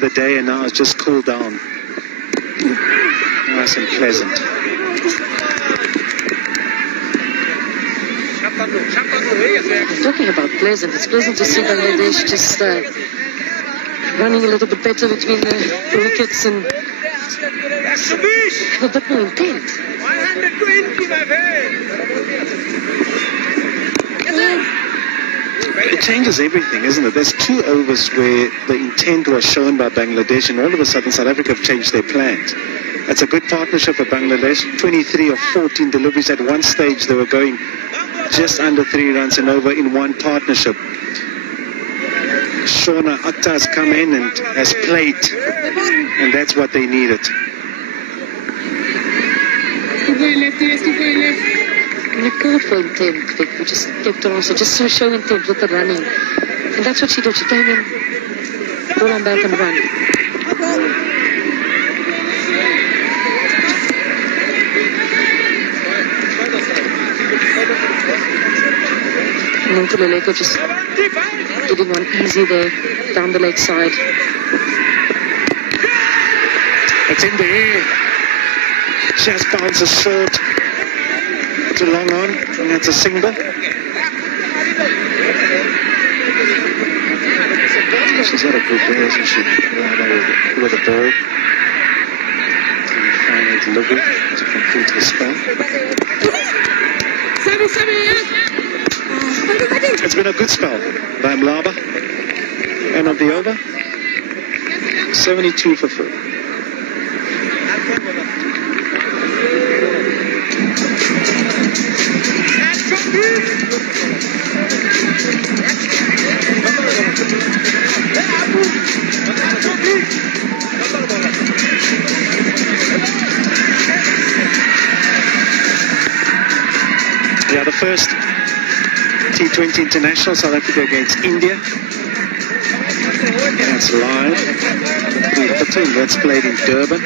the day, and now it's just cooled down. Nice and pleasant. Talking about pleasant, it's pleasant to see Bangladesh just running a little bit better between the wickets and have a bit more intent. 120, my friend. It changes everything, isn't it? There's 2 overs where the intent was shown by Bangladesh, and all of a sudden South Africa have changed their plans. That's a good partnership for Bangladesh. 23 of 14 deliveries. At one stage they were going just under 3 runs and over in one partnership. Shona Akhtar has come in and has played, and that's what they needed. Keep going left. And a good for intent, Vic. We just kept on also just so show intent with the running. And that's what she did. She came in, ball on back and run. And then Kuleleko just getting one easy there down the leg side. It's in the air. Just bounces short to long on, and that's a single. She's got a good day, hasn't she? With the ball. And final delivery to complete the spell. It's been a good spell by Mlaba. End of the over. 72 for 4. Yeah, the first T20 international, South Africa against India. That's live. 3:15. That's played in Durban.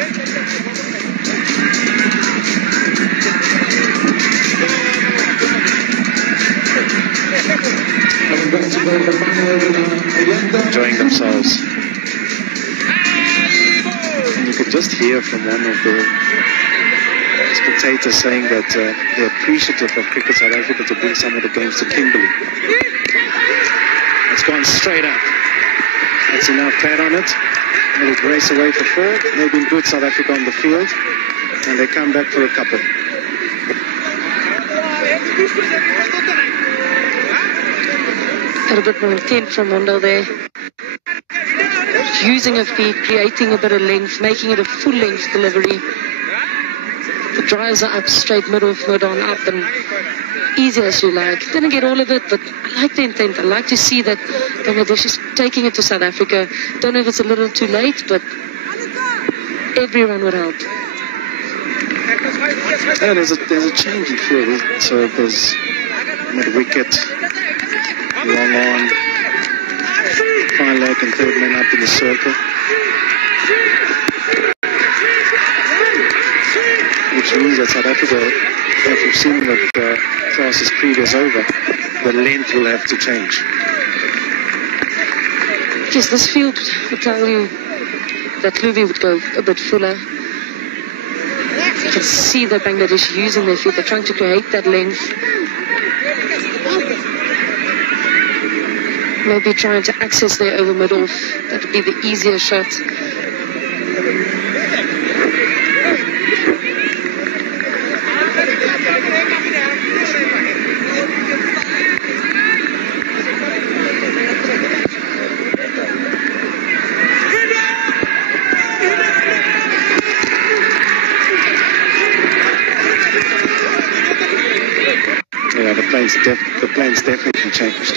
Enjoying themselves. And you could just hear from one of the spectators saying that they're appreciative of Cricket South Africa to bring some of the games to Kimberley. It's gone straight up. That's enough pad on it. Let it race away for 4. They've been good, South Africa, on the field, and they come back for a couple. Had a bit more intent from Mondo there. Using a feet, creating a bit of length, making it a full length delivery. The drives are up straight, mid on up, and easy as you like. Didn't get all of it, but I like the intent. I like to see that Bangladesh is taking it to South Africa. Don't know if it's a little too late, but everyone would help. Yeah, there's a change in field. So there's mid-wicket. long on, fine leg and third man up in the circle. Which means that South Africa, as we've seen with classes previous over, the length will have to change. Yes, this field would tell you that Luvi would go a bit fuller. You can see the Bangladesh using their feet. They're trying to create that length. Maybe trying to access their over mid-off. That would be the easier shot. The plan's definitely changed.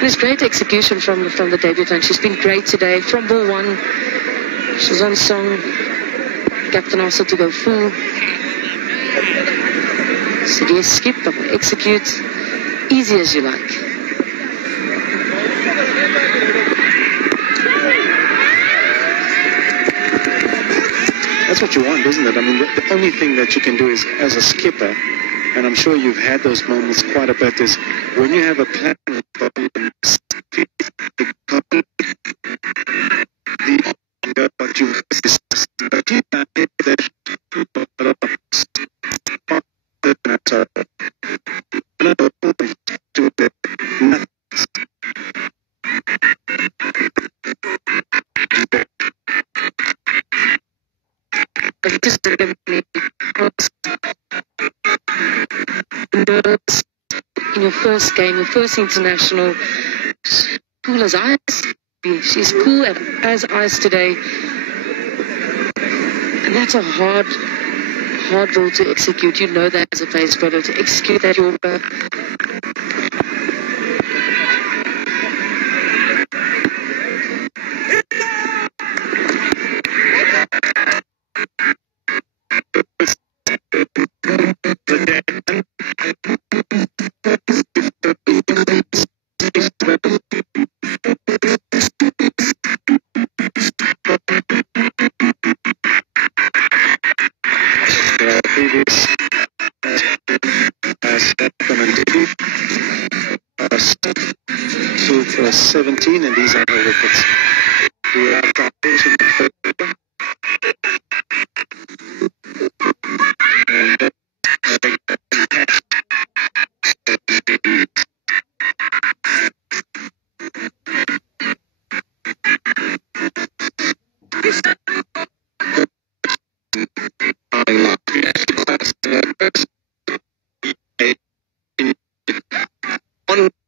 There's great execution from the debutant. She's been great today. From ball one, she's on song. Captain asked her to go full. Said yes, skip, but execute easy as you like. That's what you want, isn't it? I mean, the only thing that you can do is, as a skipper, and I'm sure you've had those moments quite a bit, is when you have a plan, in your first game, your first international, cool as ice. She's cool as ice today. And that's a hard ball to execute. You know that as a pace bowler, to execute that Yorker. For 17, and these are the wickets. We are foundation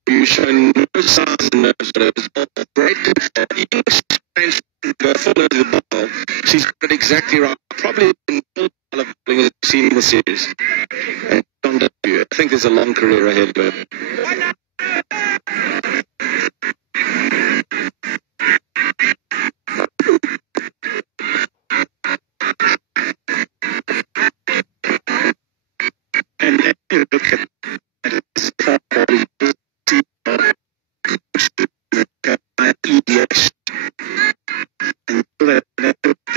you show no signs and nerves, but it was all great control. Even if she's full into the ball, she's got it exactly right. Probably in full of we've seen in the series. And on debut, I think there's a long career ahead of her. And then you look at this body.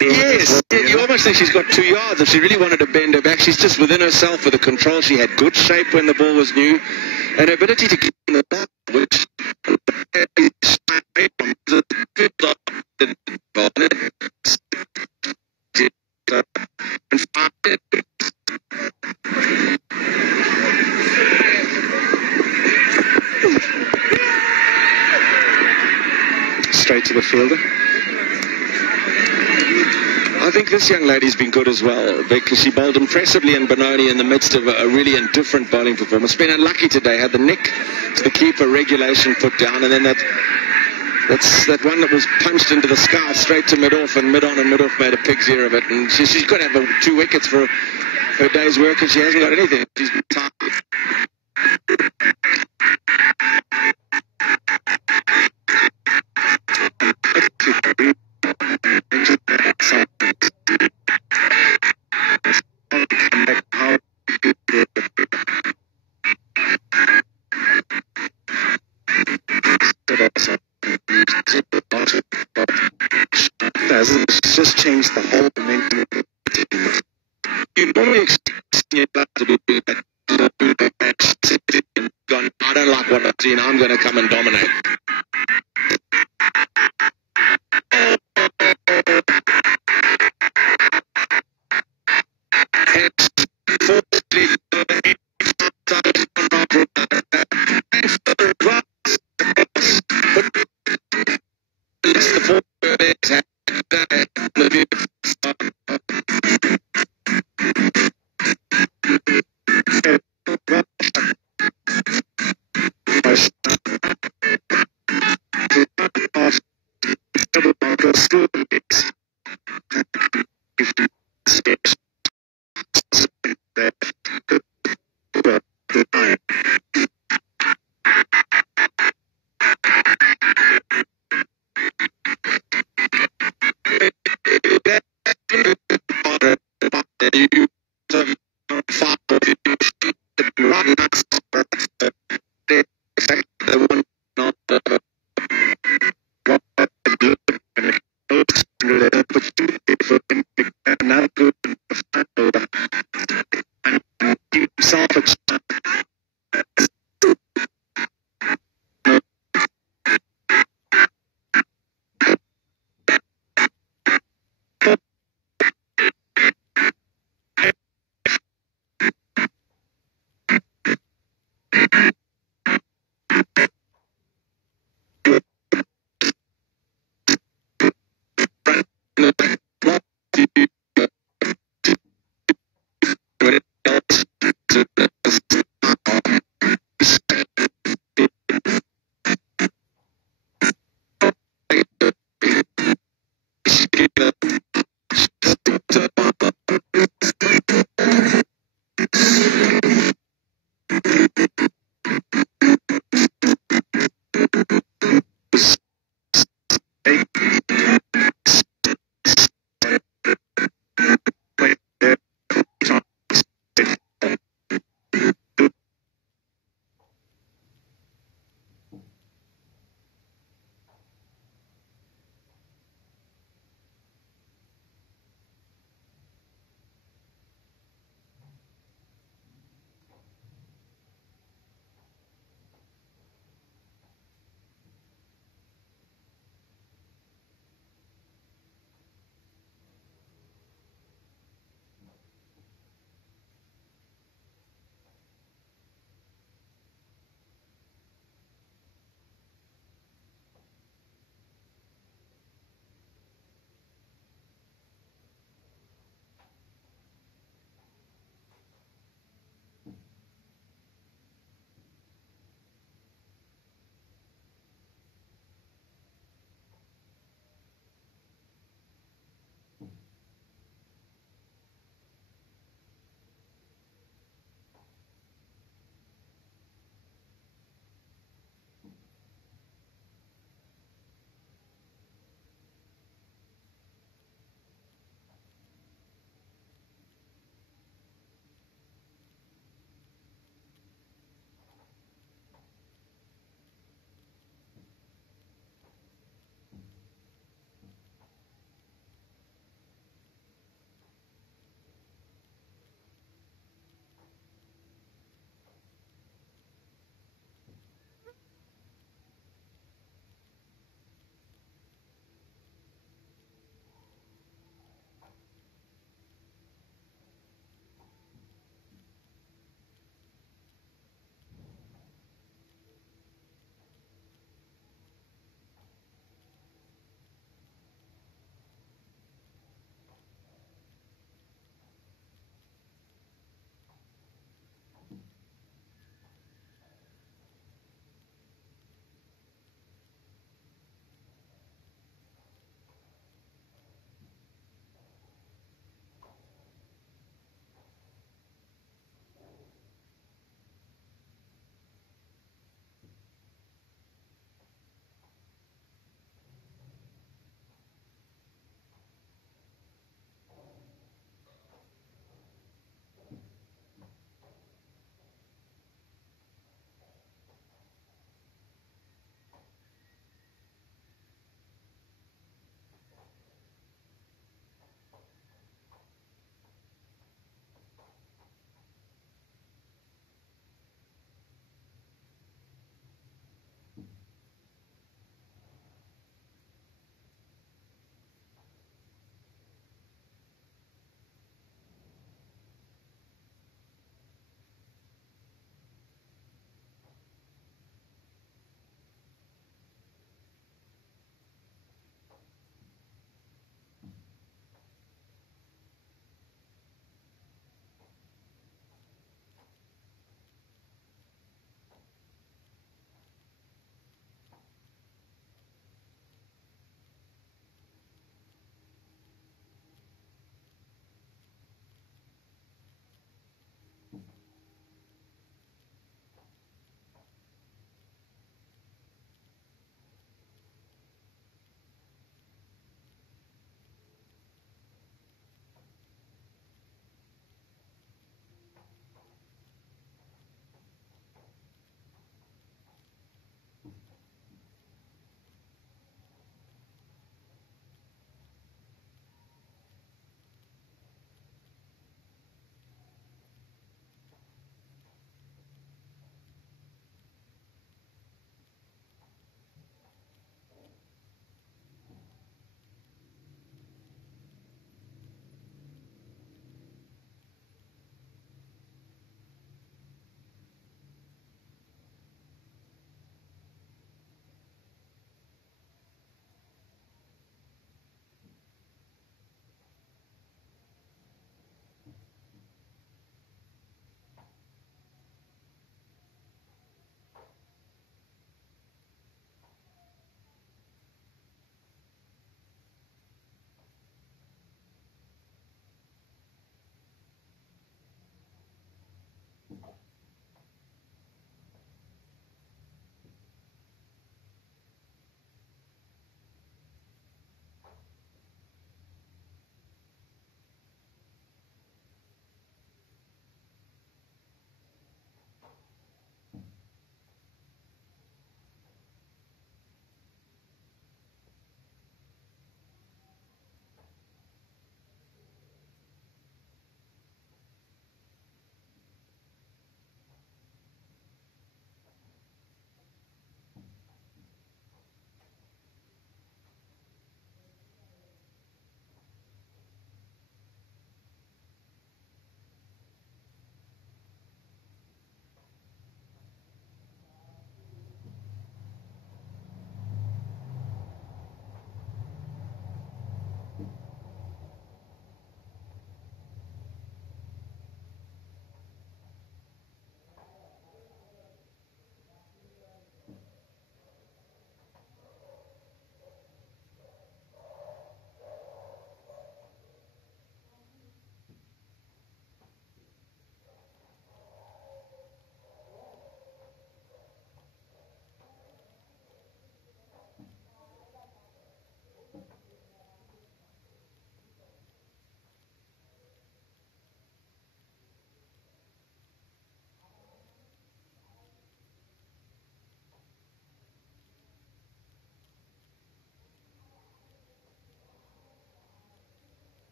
Yes, you almost think she's got 2 yards. If she really wanted to bend her back, she's just within herself with the control. She had good shape when the ball was new, and her ability to keep the ball, which straight to the fielder. I think this young lady's been good as well, because she bowled impressively in Benoni in the midst of a really indifferent bowling performance. Been unlucky today, had the nick to the keeper regulation put down, and then that's that one that was punched into the sky straight to mid-off, and mid-on and mid-off made a pig's ear of it. And she's got to have 2 wickets for her day's work, and she hasn't got anything. She's tired. It's just changed the whole momentum. You normally expect your player to do that. I don't like what I've seen. I'm going to come and dominate.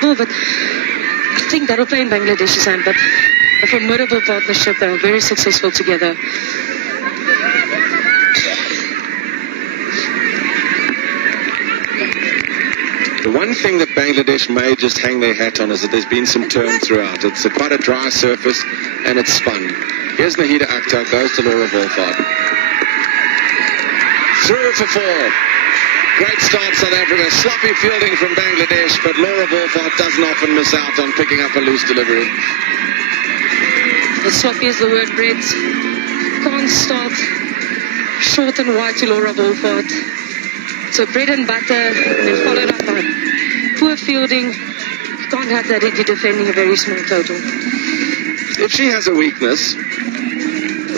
ball, but I think that'll play in Bangladesh's hand. But a formidable partnership. They were very successful together. The one thing that Bangladesh may just hang their hat on is that there's been some turn throughout. It's quite a dry surface and it's spun. Here's Nahida Akhtar, goes to Laura Wolfhard. Through for 4. Great start, South Africa. Sloppy fielding from Bangladesh, but Laura Wolfhard doesn't often miss out on picking up a loose delivery. The sloppy is the word, Brett. Can't start short and wide to Laura Wolfhard. So bread and butter, and then followed up by poor fielding. You can't have that if you're defending a very small total. If she has a weakness,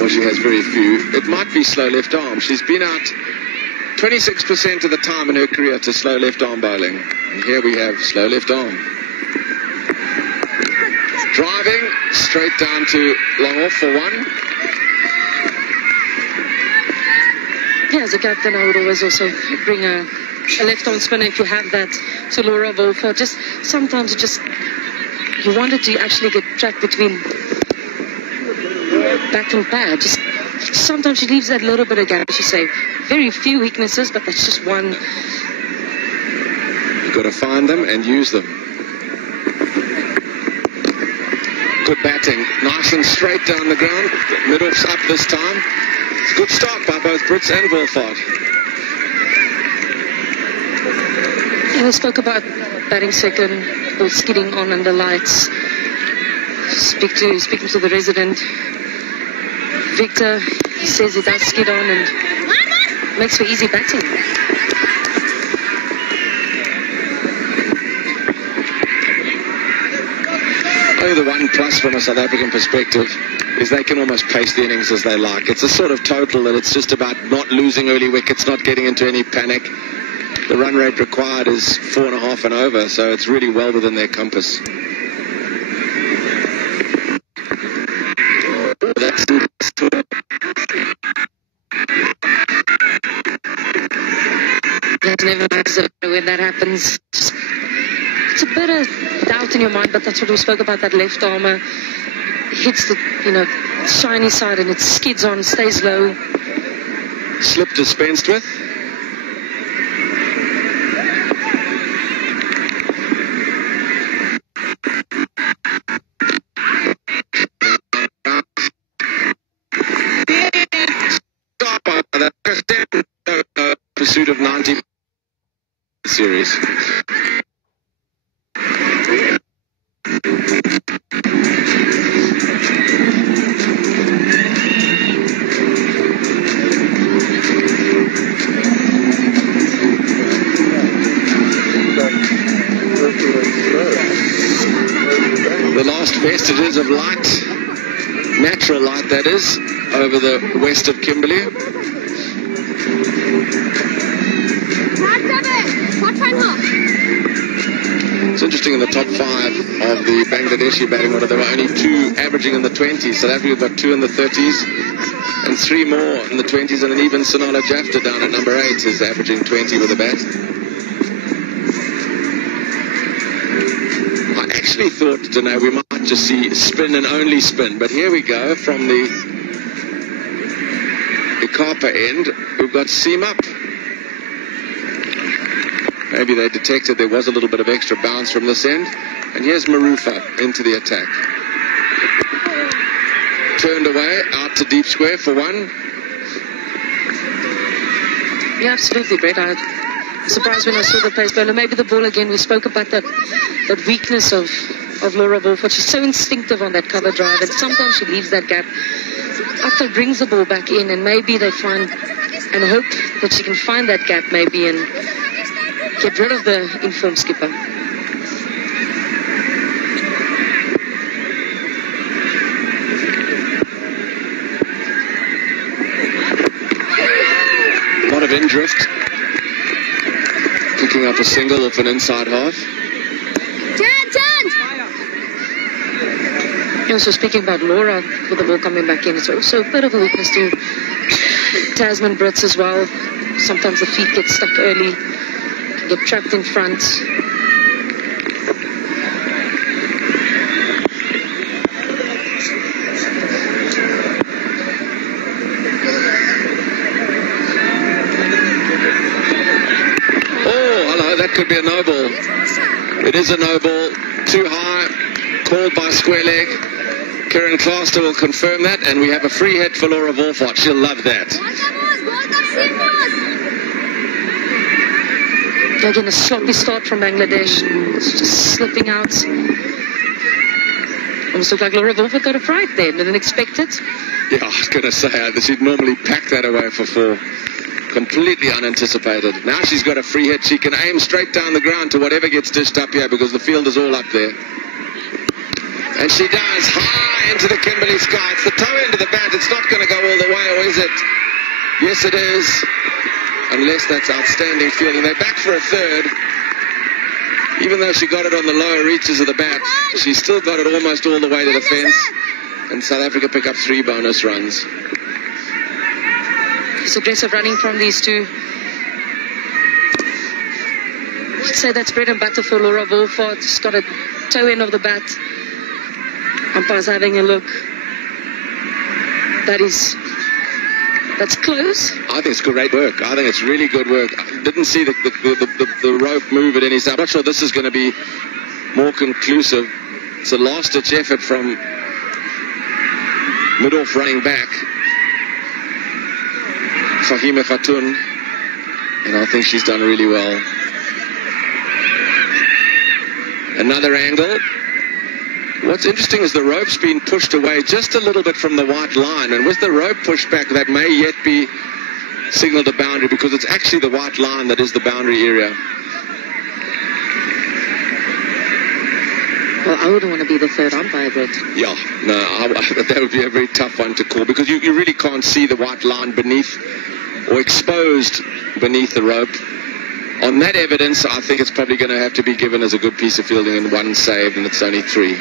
or she has very few, it might be slow left arm. She's been out 26% of the time in her career to slow left arm bowling. And here we have slow left arm. Driving straight down to long off for 1. Yeah, as a captain, I would always also bring a left-arm spinner if you have that to Laura Wolfhard. Just sometimes you wanted to actually get trapped between back and pad. Just sometimes she leaves that little bit of gap, as you say. Very few weaknesses, but that's just one. You've got to find them and use them. Good batting, nice and straight down the ground. Mid-off's up this time. Good start by both Brits and Wolfhard. And we spoke about batting second or skidding on under lights. Speaking to the resident Victor, he says he does skid on and makes for easy batting. Only the one plus from a South African perspective is they can almost pace the innings as they like. It's a sort of total that it's just about not losing early wickets, not getting into any panic. The run rate required is 4.5 and over, so it's really well within their compass. That never matters when that happens. It's a bit of doubt in your mind, but that's what we spoke about, that left armour. Hits the, shiny side and it skids on, stays low. Slip dispensed with. Pursuit of 90 series. The last vestiges of light, natural light that is, over the west of Kimberley. It's interesting, in the top 5 of the Bangladeshi batting order, there were only 2 averaging in the 20s. South Africa got 2 in the 30s and 3 more in the 20s, and then even Sonala Jafta down at number 8 is averaging 20 with a bat. I actually thought, we might just see spin and only spin, but here we go from the Ikapa end. We've got seam up. Maybe they detected there was a little bit of extra bounce from this end. And here's Marufa into the attack. Turned away, out to deep square for 1. Yeah, absolutely, Brett. I was surprised when I saw the pace bowler. Maybe the ball again. We spoke about that weakness of Laura Wolfhard. She's so instinctive on that cover drive, and sometimes she leaves that gap. After brings the ball back in, and maybe they find and hope that she can find that gap maybe and get rid of the informed skipper. A lot of in-drift. Picking up a single off an inside half. Also speaking about Laura with the ball coming back in, it's also a bit of a weakness to Tasman Brits as well. Sometimes the feet get stuck early, get trapped in front. a no ball. It is a no ball. Too high. Called by square leg. Karen Claster will confirm that, and we have a free hit for Laura Wolfart. She'll love that. Again, a sloppy start from Bangladesh. It's just slipping out. Almost looked like Laura Wolfart got a fright there. Didn't expect it. Yeah, I was going to say, she'd normally pack that away for 4. Completely unanticipated. Now she's got a free hit. She can aim straight down the ground to whatever gets dished up here because the field is all up there. And she does, high into the Kimberley sky. It's the toe end of the bat. It's not going to go all the way, or is it? Yes, it is. Unless that's outstanding fielding. They're back for a third. Even though she got it on the lower reaches of the bat, she still got it almost all the way to the fence. And South Africa pick up 3 bonus runs. It's aggressive running from these two. I'd say that's bread and butter for Laura Wolfart. She's got a toe end of the bat. Umpire's having a look. That's close. I think it's great work. I think it's really good work. I didn't see the rope move at any side. I'm not sure this is going to be more conclusive. It's a last-ditch effort from mid-off running back Fahima Khatun, and I think she's done really well. Another angle. What's interesting is the rope's been pushed away just a little bit from the white line, and with the rope pushed back, that may yet be signaled a boundary because it's actually the white line that is the boundary area. Well, I wouldn't want to be the third umpire, Brett. Yeah, no, that would be a very tough one to call because you really can't see the white line beneath or exposed beneath the rope. On that evidence, I think it's probably going to have to be given as a good piece of fielding and 1 saved, and it's only 3.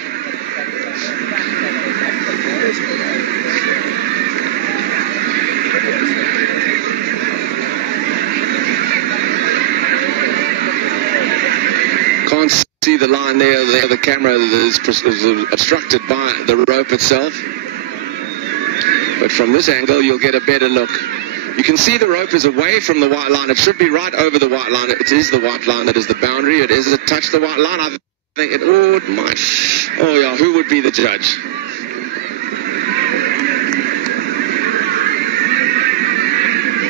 Can't see the line there. The camera is obstructed by the rope itself. But from this angle, you'll get a better look. You can see the rope is away from the white line. It should be right over the white line. It is the white line that is the boundary. It is touched the white line. I think it might. Oh, yeah, who would be the judge?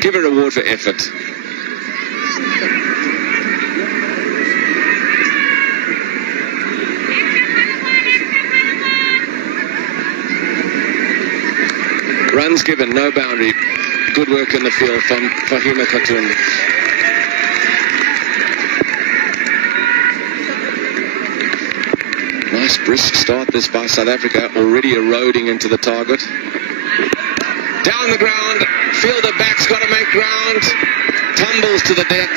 Give a reward for effort. Runs given, no boundary. Good work in the field from Fahima Khatun. Nice brisk start this by South Africa, already eroding into the target. Down the ground, fielder back's got to make ground, tumbles to the deck,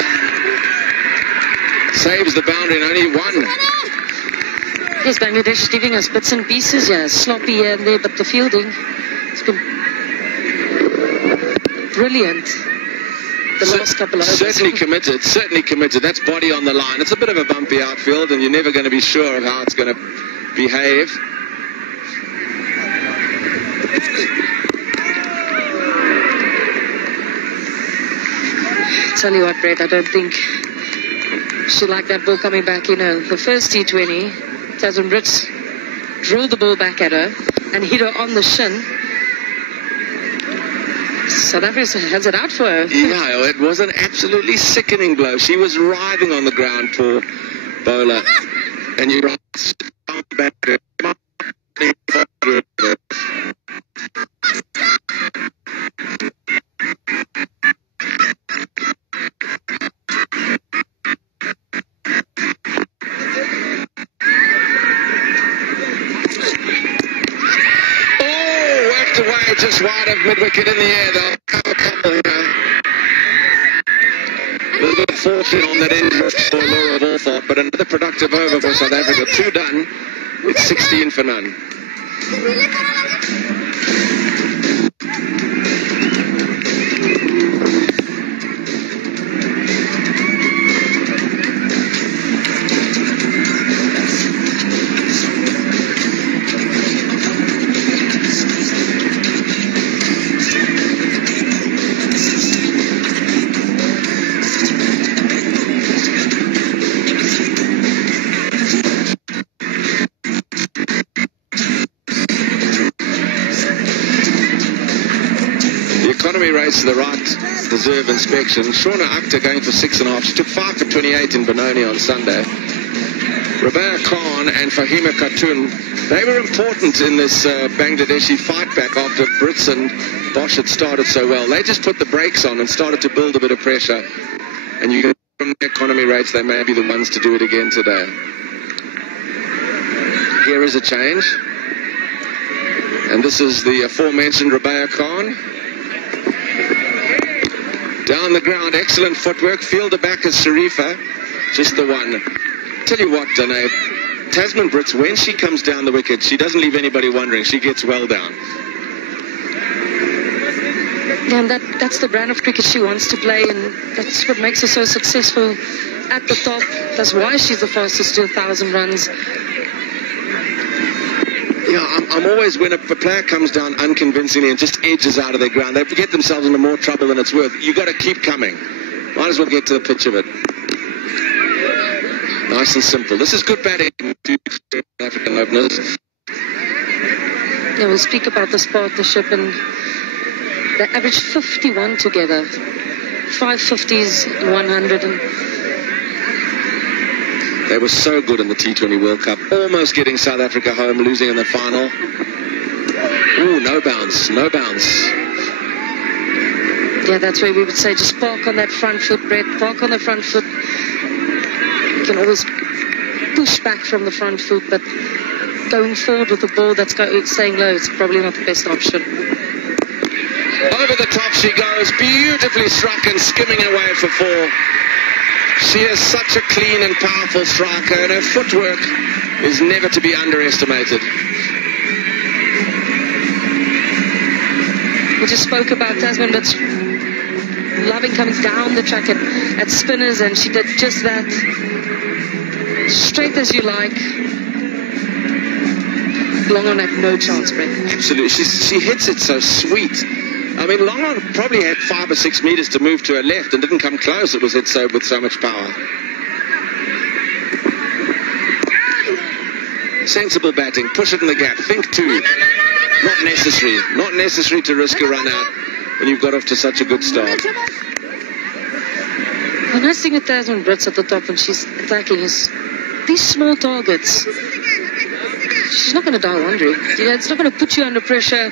saves the boundary and only 1. Yes, Bangladesh is giving us bits and pieces, yeah, sloppy here and there, but the fielding has been brilliant the last couple of overs. Certainly committed. That's body on the line. It's a bit of a bumpy outfield, and you're never going to be sure of how it's going to behave. Tell you what, Brett, I don't think she liked that ball coming back. You know, the first T20, Tasman Brits drilled the ball back at her and hit her on the shin. South Africa has it out for her. Yeah, it was an absolutely sickening blow. She was writhing on the ground, poor bowler. And you right back. Away just wide of mid-wicket in the air, though. A little bit fortunate on that end for Laura Wolfart, but another productive over for South Africa. 2 done. It's 16 for none. economy rates to the right deserve inspection. Shauna Akhtar going for 6.5. She took 5 for 28 in Benoni on Sunday. Rabea Khan and Fahima Khatun, they were important in this Bangladeshi fight back after Brits and Bosch had started so well. They just put the brakes on and started to build a bit of pressure. And you can, from the economy rates, they may be the ones to do it again today. Here is a change. And this is the aforementioned Rabea Khan. Down the ground, excellent footwork. Fielder back as Sharifa. Just the one. Tell you what, Danae, Tasman Brits, when she comes down the wicket, she doesn't leave anybody wondering. She gets well down. Yeah, and that's the brand of cricket she wants to play, and that's what makes her so successful at the top. That's why she's the fastest to 1,000 runs. Yeah, I'm always, when a player comes down unconvincingly and just edges out of their ground, they get themselves into more trouble than it's worth. You've got to keep coming. Might as well get to the pitch of it. Nice and simple. This is good batting to African openers. Yeah, we'll speak about this partnership, and they averaged 51 together. 5 50s and 100. And they were so good in the T20 World Cup. Almost getting South Africa home, losing in the final. Ooh, no bounce, no bounce. Yeah, that's where we would say just park on that front foot, Brett. Park on the front foot. You can always push back from the front foot, but going forward with the ball that's staying low, it's probably not the best option. Over the top she goes, beautifully struck and skimming away for 4. She is such a clean and powerful striker, and her footwork is never to be underestimated. We just spoke about Tasman, but loving coming down the track at spinners, and she did just that. Straight as you like. Long on had no chance, Brett. Absolutely. She hits it so sweet. I mean, Long on probably had 5 or 6 meters to move to her left and didn't come close. It was hit so with so much power. Sensible batting. Push it in the gap. Think too. Not necessary. Not necessary to risk a run out when you've got off to such a good start. The nice thing with Tasman Brits at the top when she's attacking is these small targets. She's not going to die wondering. You know, it's not going to put you under pressure.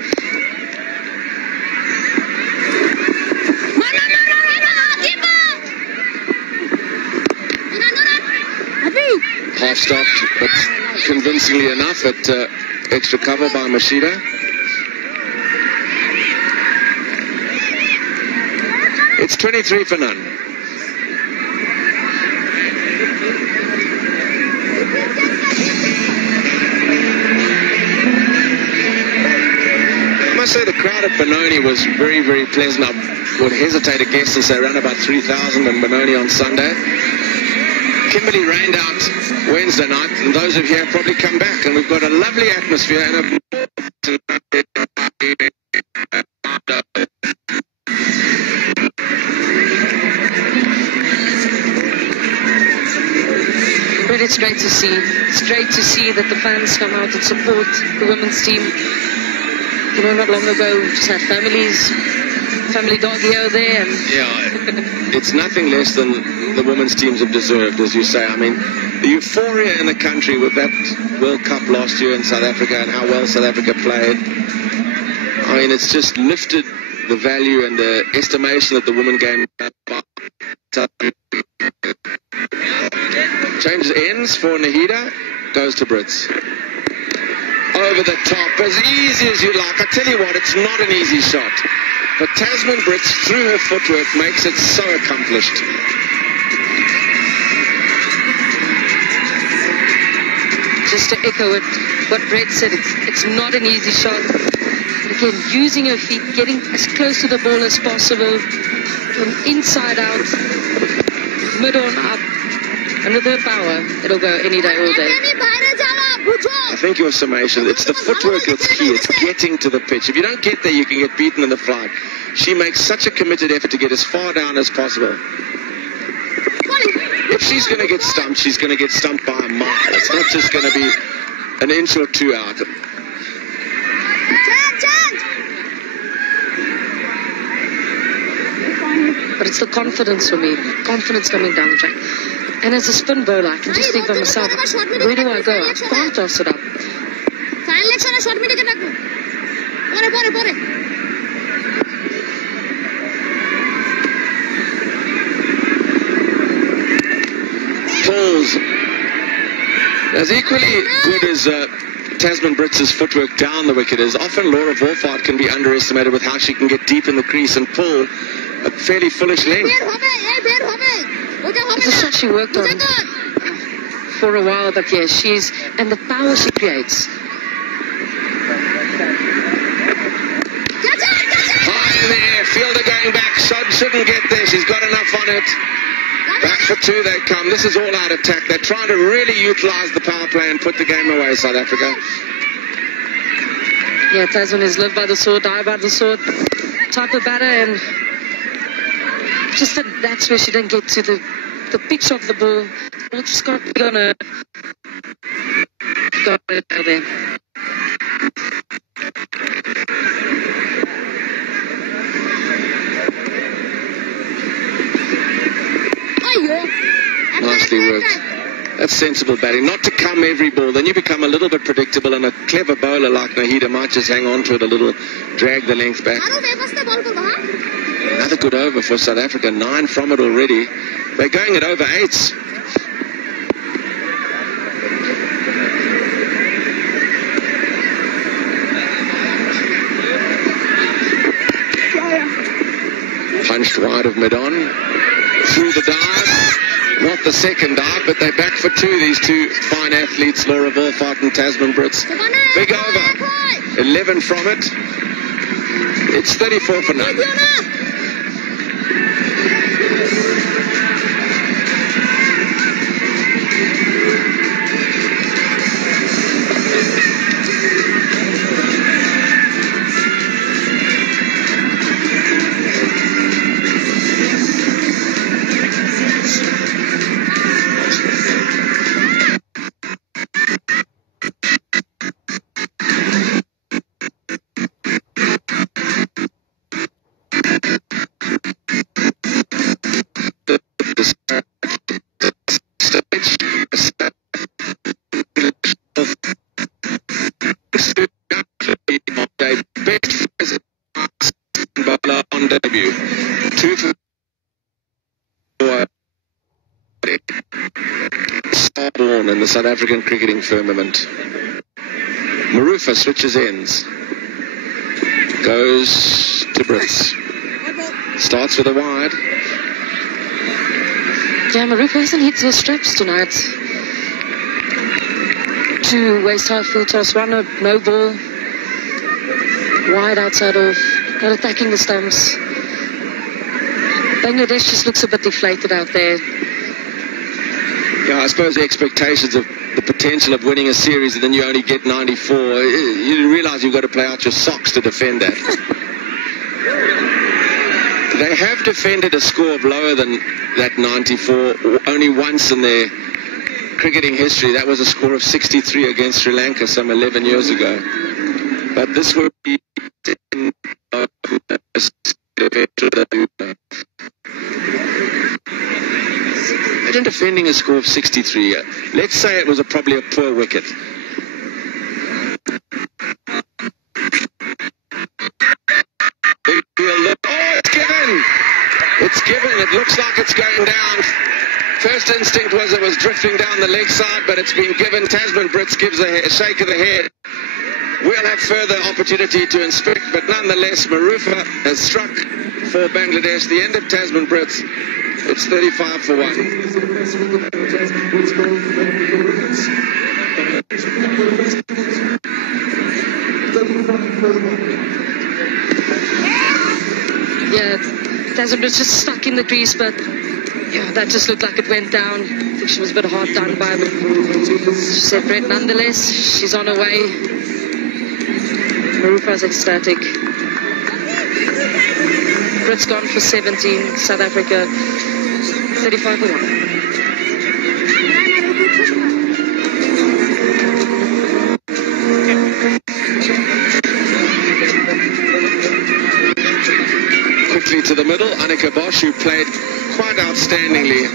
Half stopped, but convincingly enough at extra cover by Mashida. It's 23 for none. I must say the crowd at Benoni was very, very pleasant. I would hesitate to guess and say around about 3,000 in Benoni on Sunday. Kimberley rained out Wednesday night, and those of you have probably come back, and we've got a lovely atmosphere and a... But it's great to see. It's great to see that the fans come out and support the women's team. You know, not long ago, we just had family doggy out there. And yeah, it's nothing less than the women's teams have deserved, as you say. I mean, the euphoria in the country with that World Cup last year in South Africa and how well South Africa played. I mean, it's just lifted the value and the estimation that the women game. Changes ends for Nahida, goes to Brits. Over the top, as easy as you like. I tell you what, it's not an easy shot. But Tasman Brits, through her footwork, makes it so accomplished. Just to echo what Brett said, it's not an easy shot. Again, using her feet, getting as close to the ball as possible, from inside out, mid on up, and with her power, it'll go any day, all day. I think your summation, it's the footwork that's key. It's getting to the pitch. If you don't get there, you can get beaten in the flight. She makes such a committed effort to get as far down as possible. If she's going to get stumped, she's going to get stumped by a mile. It's not just going to be an inch or two out. but it's the confidence for me. Confidence coming down the track. And as a spin bowler, I can just think of myself, where do I go? I can't toss it up. Paul's as equally good as Tasman Brits' footwork down the wicket is. Often Laura Wolfhard can be underestimated with how she can get deep in the crease and pull a fairly foolish length. It's a shot she worked on for a while, but yeah, and the power she creates. High in the air, fielder going back, shouldn't get there, she's got enough on it. Back for two they come. This is all out attack. They're trying to really utilise the power play and put the game away, South Africa. Yeah, Tasman is live by the sword, die by the sword type of batter, and just that's where she didn't get to the pitch of the ball. Ball just got on her. Got it out there. Nicely worked. That's sensible batting. Not to come every ball. Then you become a little bit predictable, and a clever bowler like Nahida might just hang on to it a little, drag the length back. Another good over for South Africa. 9 from it already. They're going at over 8s. Punched wide of mid-on. Through the dive. Not the second dive, but they're back for two, these two fine athletes, Laura Wolfhard and Tasman Brits. Big over. 11 from it. It's 34 for none. On debut. 2 for 4. Born in the South African cricketing firmament. Marufa switches ends. Goes to Brits. Starts with a wide. Yeah, Marufa hasn't hit her straps tonight. 2 waist high full toss, 1 no ball. Wide outside off. Not attacking the stumps. Bangladesh just looks a bit deflated out there. Yeah, I suppose the expectations of the potential of winning a series and then you only get 94. You realise you've got to play out your socks to defend that. They have defended a score of lower than that 94 only once in their cricketing history. That was a score of 63 against Sri Lanka some 11 years ago. But this would be imagine defending a score of 63. Let's say it was probably a poor wicket. Oh, it's given! It's given. It looks like it's going down. First instinct was it was drifting down the leg side, but it's been given. Tasman Brits gives a shake of the head. We'll have further opportunity to inspect, but nonetheless, Marufa has struck for Bangladesh. The end of Tasman Brits. It's 35 for 1. Yeah, Tasman Brits just stuck in the crease, but yeah, that just looked like it went down. I think she was a bit hard done by, but she said, Brett, nonetheless, she's on her way. Marufa's ecstatic. Brits gone for 17. South Africa 35 for 1. Quickly to the middle, Annika Bosch, who played quite outstandingly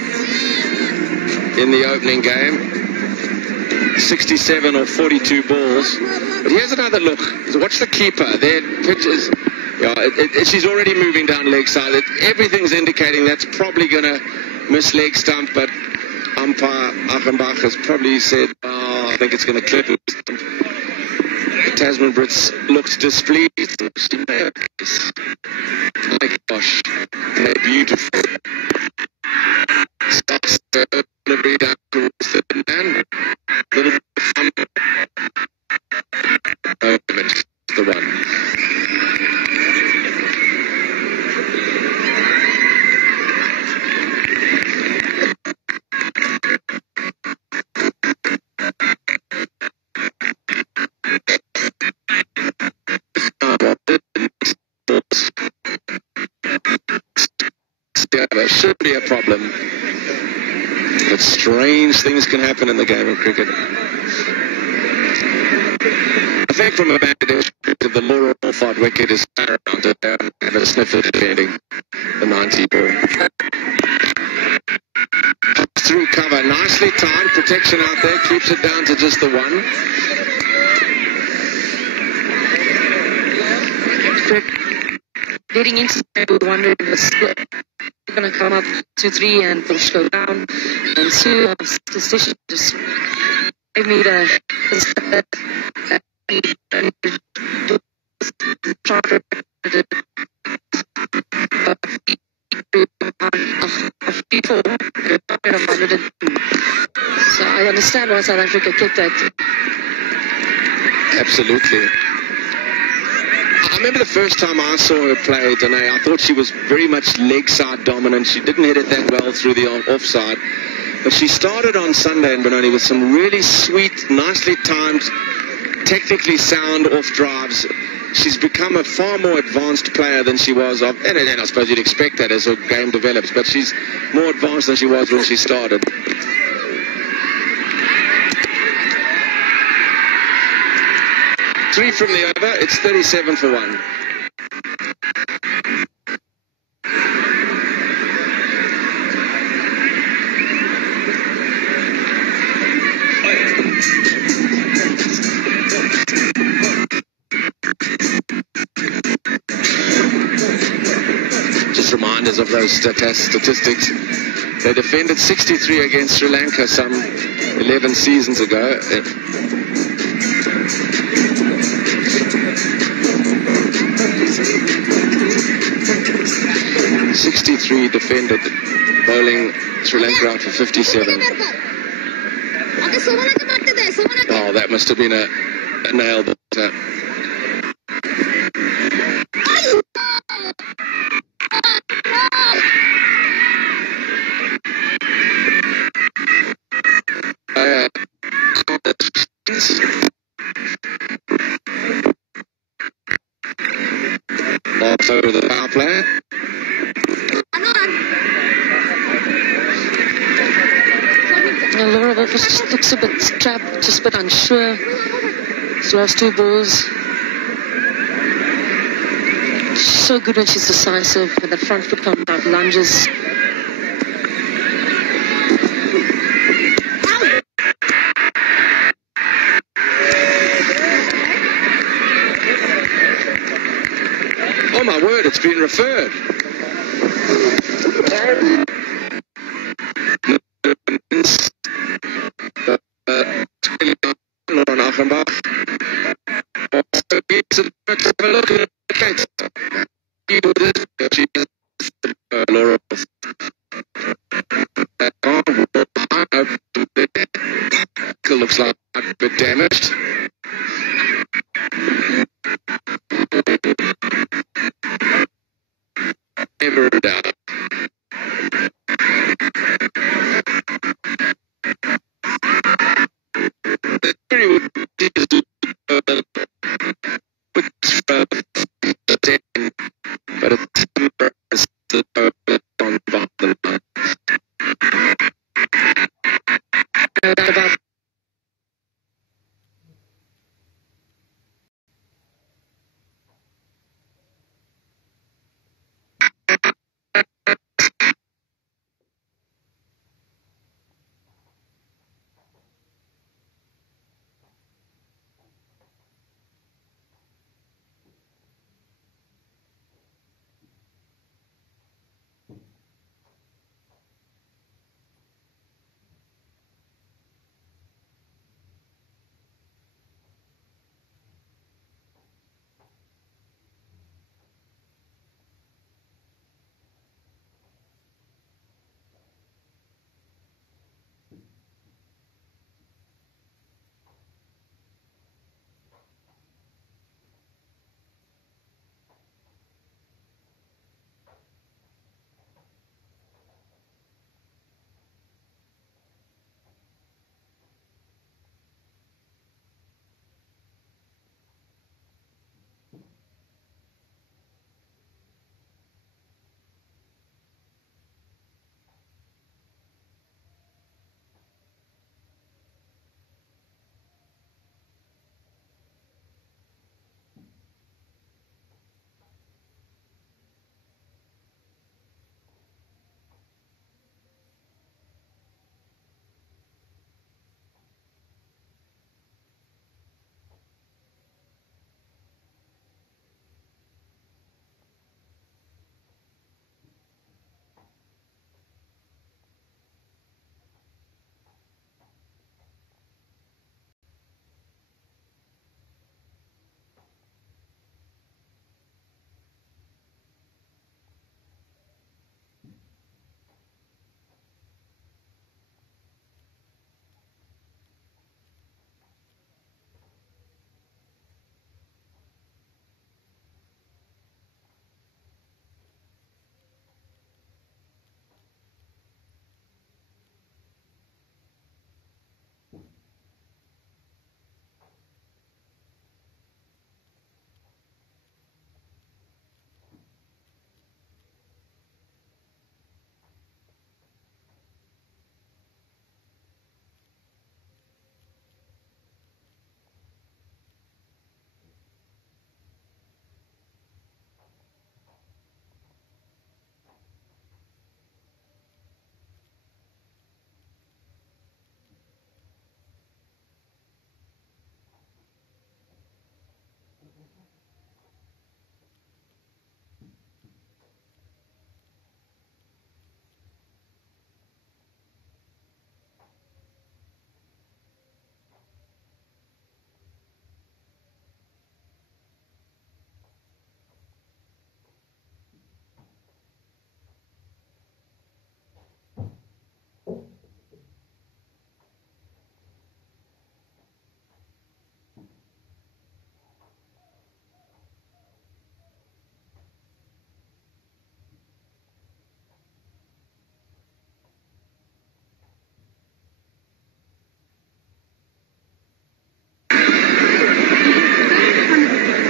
in the opening game. 67 or 42 balls. But here's another look. Watch the keeper. Their pitch is... Yeah, she's already moving down leg side. Everything's indicating that's probably going to miss leg stump, but umpire Achenbach has probably said, oh, I think it's going to clip it. Tasman Brits looked displeased. My gosh, they're beautiful. Stops the delivery down towards the man. Little bit of fun. Moment, the one. There should be a problem, but strange things can happen in the game of cricket. I think from a Bangladesh perspective, the Laura Wolford wicket is paramount to have a sniff at defending the 90 ball. Through cover, nicely timed, protection out there, keeps it down to just the one. Leading into the we wondered if it's going to come up 2-3 and will slow down. And Sue, statistician, just gave me the so I understand why South Africa kept that. Absolutely. I remember the first time I saw her play, Danae, I thought she was very much leg side dominant. She didn't hit it that well through the offside. But she started on Sunday in Benoni with some really sweet, nicely timed, technically sound off drives. She's become a far more advanced player than she was. And I suppose you'd expect that as her game develops. But she's more advanced than she was when she started. Three from the over, it's 37 for 1. Just reminders of those statistics. They defended 63 against Sri Lanka some 11 seasons ago. 63 defended, bowling Sri Lanka out for 57. Oh, that must have been a nail ball. Lost over the power play. Laura Wolford looks a bit trapped, just a bit unsure. These last two balls. She's so good when she's decisive, when that front foot comes out, lunges. Oh my word, it's been referred. Looks like a bit damaged. Never a doubt. But it's on the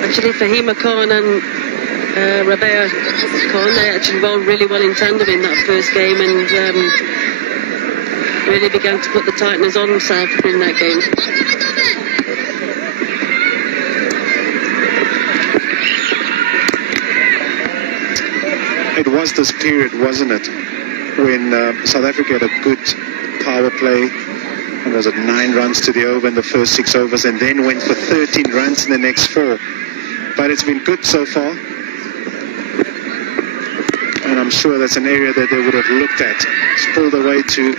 Actually, Fahima Khan and Rabea Khan, they actually bowled really well in tandem in that first game and really began to put the tightness on South Africa in that game. It was this period, wasn't it, when South Africa had a good power play. And was it 9 runs to the over in the first 6 overs and then went for 13 runs in the next 4. But it's been good so far. And I'm sure that's an area that they would have looked at. It's pulled away to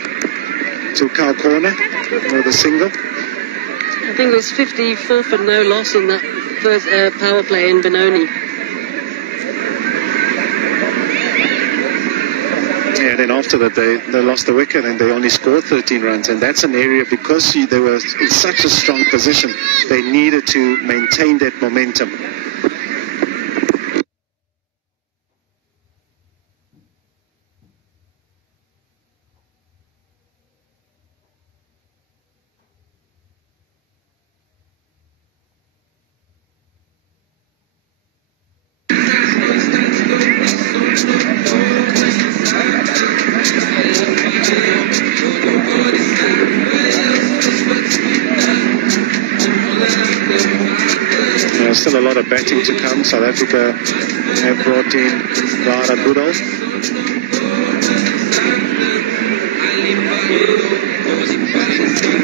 cow corner or the single. I think it was 54 for no loss in that first power play in Benoni. Yeah, then after that they lost the wicket and they only scored 13 runs. And that's an area, because they were in such a strong position, they needed to maintain that momentum. Still a lot of batting to come. South Africa have brought in Rara Goodall.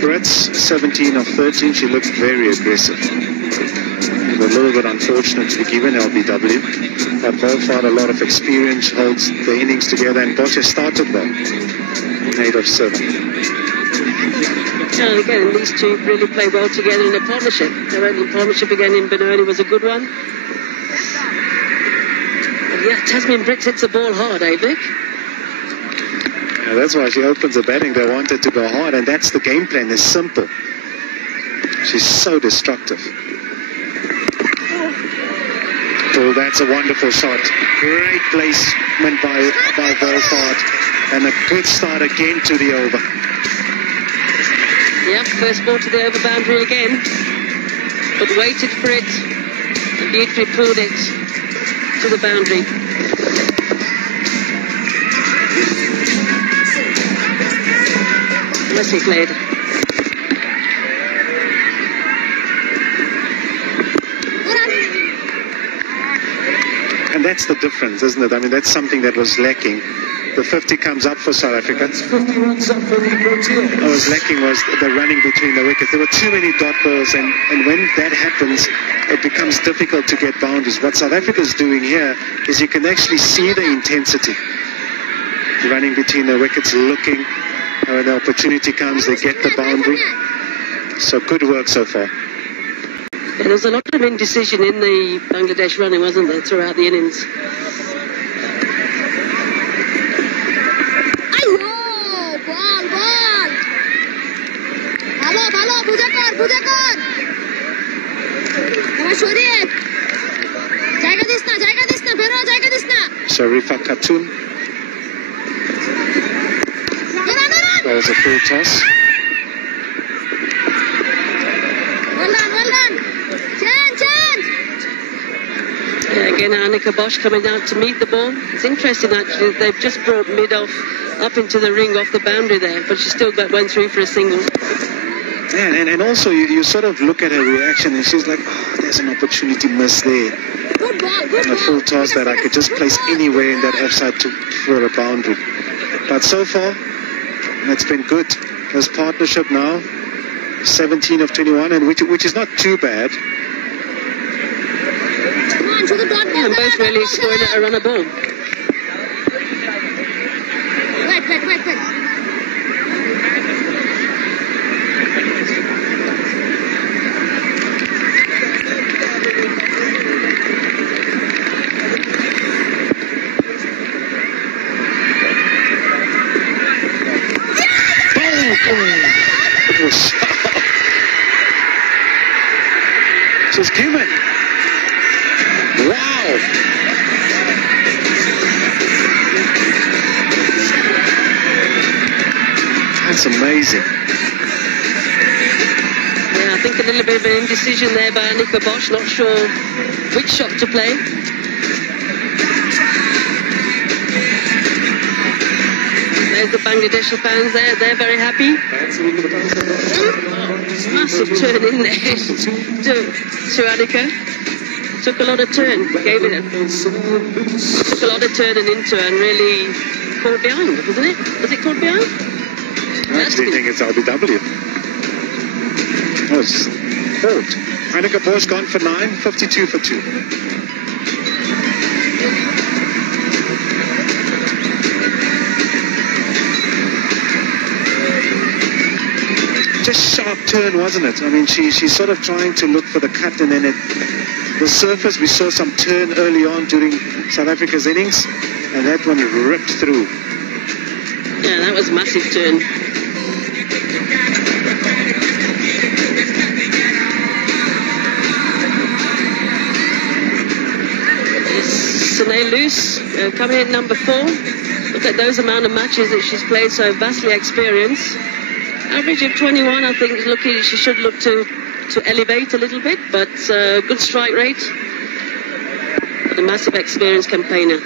Brits, 17 of 13. She looked very aggressive. A little bit unfortunate to be given LBW. But Wolfhard, a lot of experience, holds the innings together, and Bosch started well. 8 of 7. And again, these two really play well together in a partnership. Their opening partnership again in Benoni was a good one. And yeah, Tasmin Brits hits the ball hard, eh, Vic? Yeah, that's why she opens the batting. They wanted to go hard, and that's the game plan. It's simple. She's so destructive. Oh, that's a wonderful shot. Great placement by Wolfhard, and a good start again to the over. Yep, first ball to the over boundary again, but waited for it and beautifully pulled it to the boundary. Nicely played. And that's the difference, isn't it? I mean, that's something that was lacking. The 50 comes up for South Africa. 50 runs up for the Proteas. What was lacking was the running between the wickets. There were too many dot balls, and when that happens, it becomes difficult to get boundaries. What South Africa is doing here is you can actually see the intensity. Running between the wickets, looking. And when the opportunity comes, they get the boundary. So good work so far. Yeah, there was a lot of indecision in the Bangladesh running, wasn't there, throughout the innings? Sharifa Khatun. That was a full toss. Well done. Change. Yeah, again, Annika Bosch coming out to meet the ball. It's interesting, actually, they've just brought mid-off up into the ring off the boundary there, but she still went through for a single. Yeah, and also you sort of look at her reaction, and she's like, oh, there's an opportunity missed there. Good ball. And a full toss that I could just place anywhere in that offside for a boundary. But so far, it's been good. This partnership now, 17 of 21, and which is not too bad. And both really scoring a runner ball. Wait. It was just given. Wow. That's amazing. Yeah, I think a little bit of an indecision there by Nico Bosch, not sure which shot to play. There's the Bangladeshi fans there, they're very happy. Massive turn in there to Annika. Took a lot of turn, took a lot of turning into and really caught behind, wasn't it? Was it caught behind? I actually think it's LBW. Oh, it's fault. Annika Bosch gone for 9, 52 for 2. Just sharp turn, wasn't it? I mean, she's sort of trying to look for the cut, and then the surface, we saw some turn early on during South Africa's innings, and that one ripped through. Yeah, that was a massive turn. Sine Loose coming in number 4. Look at those amount of matches that she's played, so vastly experienced. Average of 21, I think she should look to elevate a little bit, but good strike rate. But a massive experienced campaigner.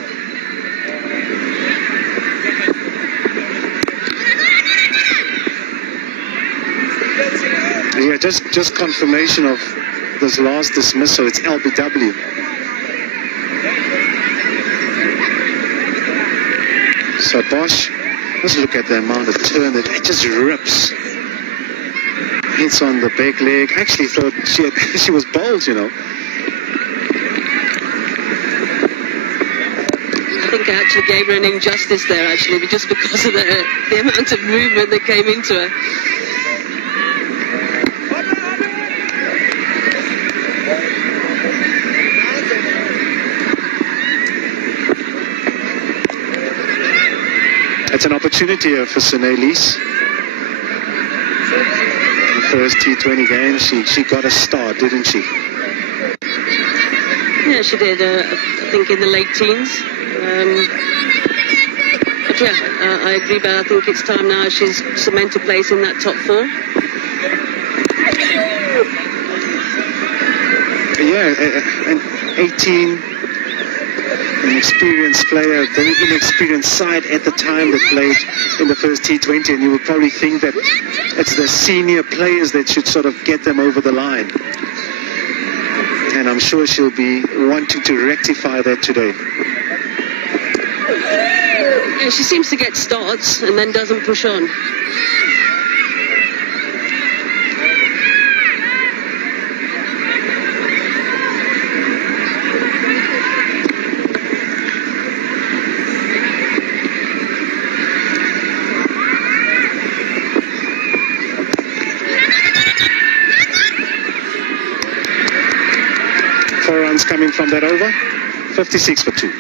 Yeah, just confirmation of this last dismissal. It's LBW. So Bosch, let's look at the amount of turn that it just rips. Hits on the back leg. Actually thought she was bowled, you know. I think I actually gave her an injustice there, actually, just because of the amount of movement that came into her. It's an opportunity for Sine-Lise. First T20 game, she got a start, didn't she? Yeah, she did, I think in the late teens. But yeah, I agree, but I think it's time now she's cemented place in that top 4. Yeah, an 18, an experienced player, very inexperienced side at the time that played in the first T20, and you would probably think that it's the senior players that should sort of get them over the line. And I'm sure she'll be wanting to rectify that today. Yeah, she seems to get starts and then doesn't push on. Coming from that over, 56 for 2.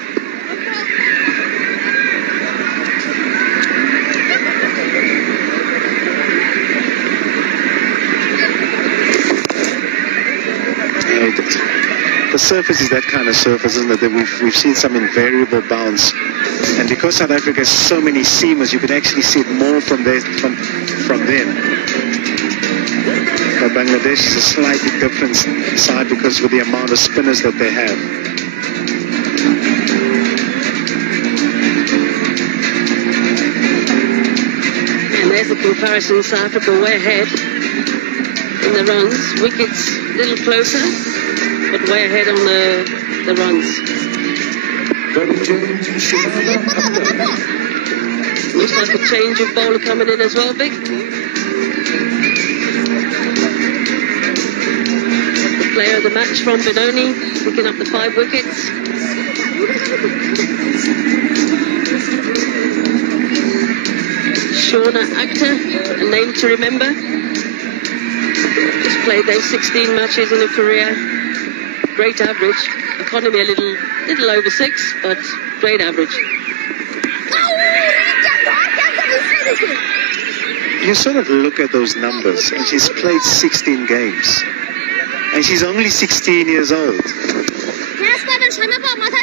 The surface is that kind of surface, isn't it? That we've seen some invariable bounce, and because South Africa has so many seamers, you can actually see it more from them. But Bangladesh is a slightly different side because with the amount of spinners that they have. And there's the comparison. South Africa way ahead in the runs. Wickets a little closer, but way ahead on the runs. Looks like a change of bowler coming in as well, Vic. Player of the match from Benoni, picking up the 5 wickets. Shauna Akhtar, a name to remember. Just played those 16 matches in a career. Great average. Economy a little over 6, but great average. You sort of look at those numbers, and she's played 16 games. And she's only 16 years old.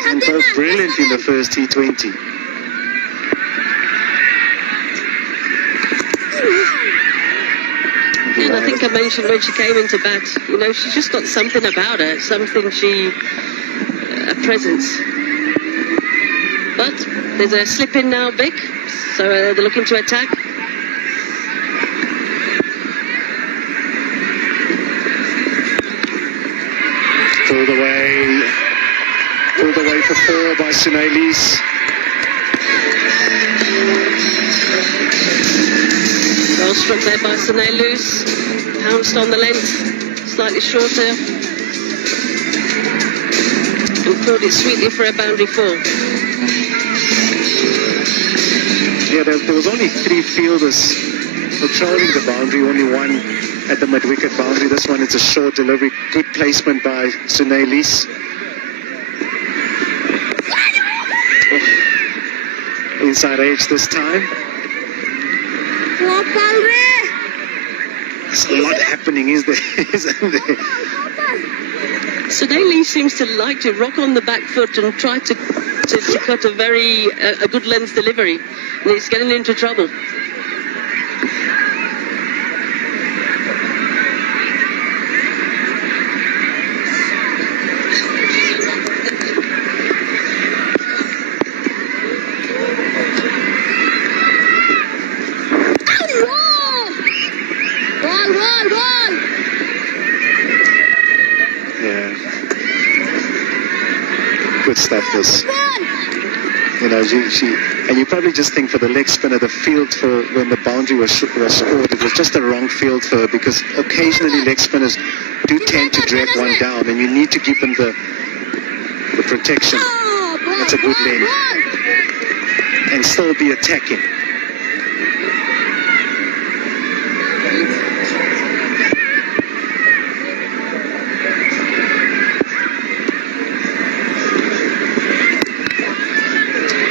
And both brilliant in the first T20. And I think I mentioned when she came into bat, you know, she's just got something about her, something a presence. But there's a slip in now, Vic, so they're looking to attack. Pulled away for 4 by Sunaylis. Well struck there by Sunaylis. Pounced on the length, slightly shorter. And pulled it sweetly for a boundary 4. Yeah, there was only 3 fielders patrolling the boundary, only one at the mid-wicket boundary. This one, it's a short delivery. Good placement by Sunaylis. Inside edge this time. There's a lot happening, isn't there? Sunaylis seems to like to rock on the back foot and try to cut a good length delivery. And he's getting into trouble. Good stuff, this. You know, and you probably just think for the leg spinner, the field for when the boundary was scored, it was just the wrong field for her, because occasionally leg spinners do tend to drag one down, and you need to give them the protection. That's a good length. And still be attacking.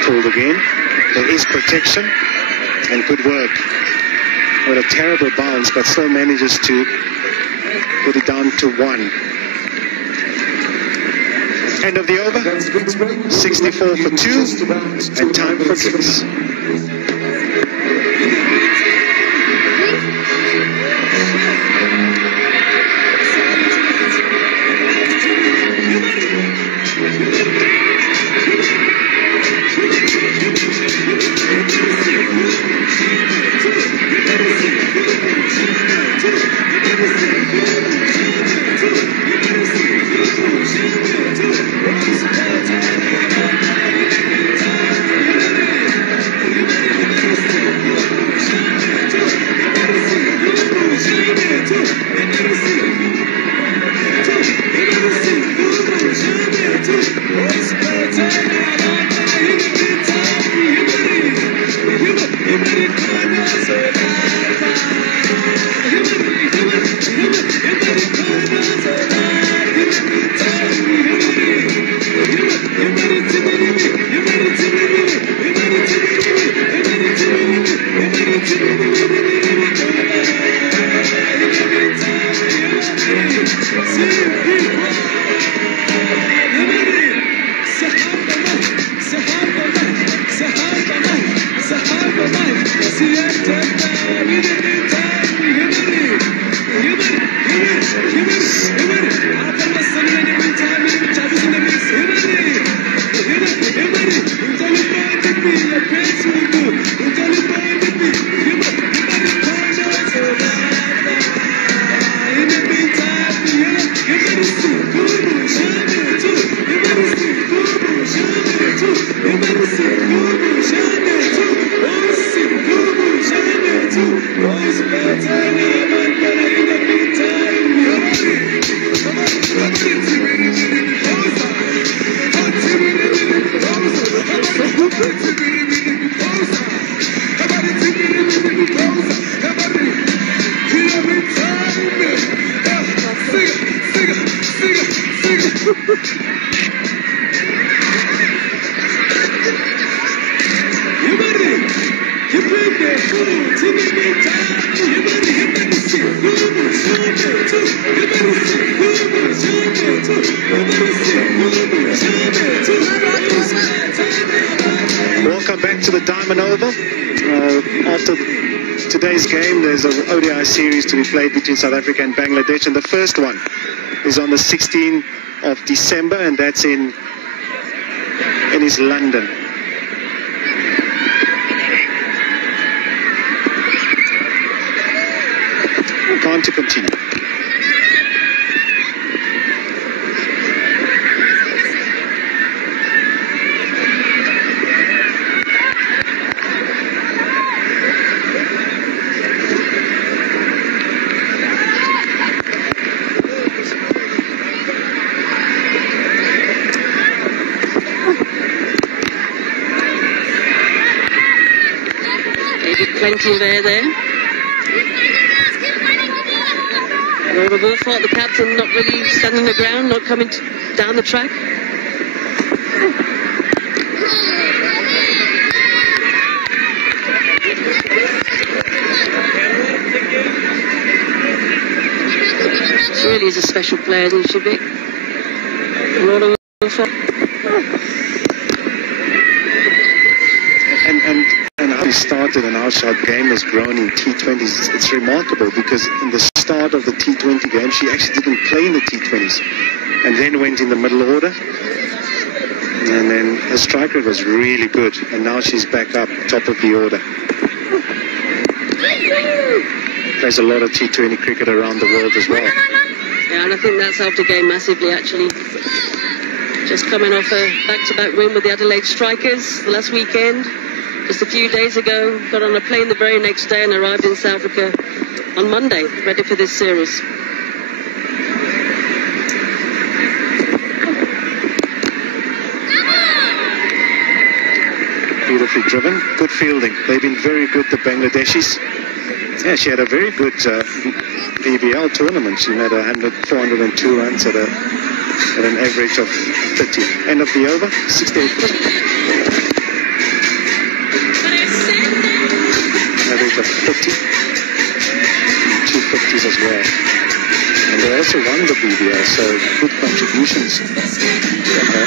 Pulled again. There is protection and good work. With a terrible bounce, but still manages to put it down to 1. End of the over. 64 for 2 and time for 6. Welcome back to the Diamond Oval. After today's game, there's an ODI series to be played between South Africa and Bangladesh, and the first one is on the 16th of December, and that's in East London. On to continue. Plenty of air there. Laura Wolfhart, the captain, not really standing the ground, not coming down the track. She really is a special player, isn't she, Vic? Laura Wolfhart. And how he started and how our game has grown in T20s, it's remarkable, because in the start of the T20 game, she actually didn't play in the T20s and then went in the middle order. And then her strike rate was really good, and now she's back up top of the order. Plays a lot of T20 cricket around the world as well. Yeah, and I think that's helped the game massively, actually. Just coming off a back-to-back win with the Adelaide Strikers the last weekend. Just a few days ago, got on a plane the very next day and arrived in South Africa on Monday, ready for this series. Beautifully driven, good fielding. They've been very good, the Bangladeshis. Yeah, she had a very good BBL tournament. She made 402 runs at an average of 30. End of the over, 68. Average of 50. 250s as well. And they also won the BBL, so good contributions from her.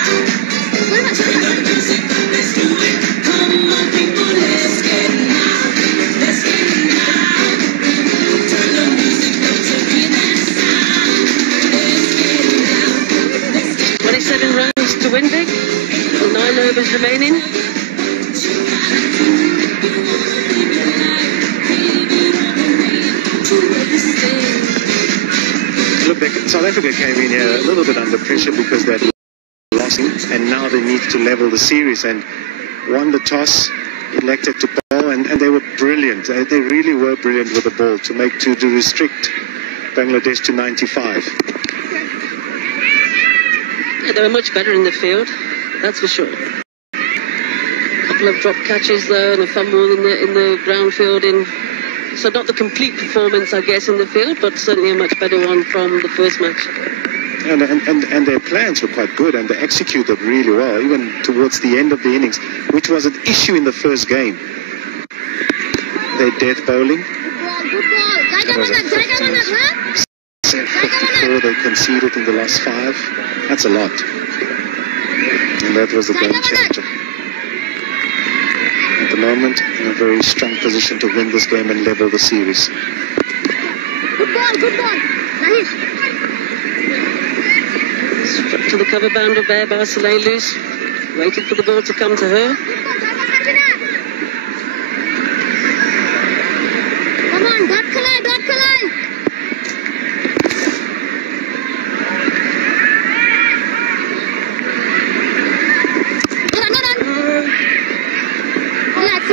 27 runs to win big, 9 overs remaining. Look, South Africa came in here a little bit under pressure because they had lost, and now they need to level the series, and won the toss, elected to bowl, and they were brilliant. They really were brilliant with the ball to restrict Bangladesh to 95. Yeah, they were much better in the field, that's for sure. A couple of drop catches though, and a fumble in the ground fielding. So not the complete performance, I guess, in the field, but certainly a much better one from the first match. And their plans were quite good, and they executed really well, even towards the end of the innings, which was an issue in the first game. Their death bowling. That was a 54 they conceded in the last 5. That's a lot. And that was the game changer. At the moment, in a very strong position to win this game and level the series. Good ball, Naheed. Struck to the cover boundary there by Soleil Loose. Waited for the ball to come to her. Come on, dot khalai. Relax.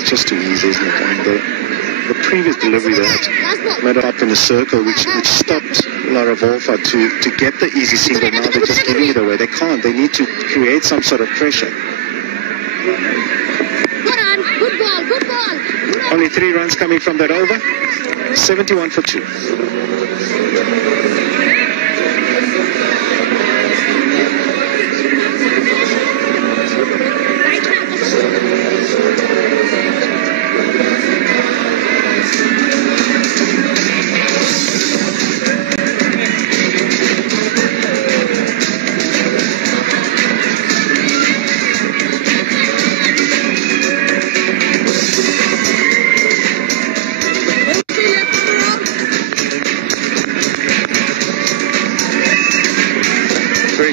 it's just too easy, isn't it? And the previous delivery that made it up in a circle, which stopped Laura Wolfert to get the easy single. Now they're just giving it away. They can't. They need to create some sort of pressure. Good ball, good ball. Only 3 runs coming from that over. 71 for 2.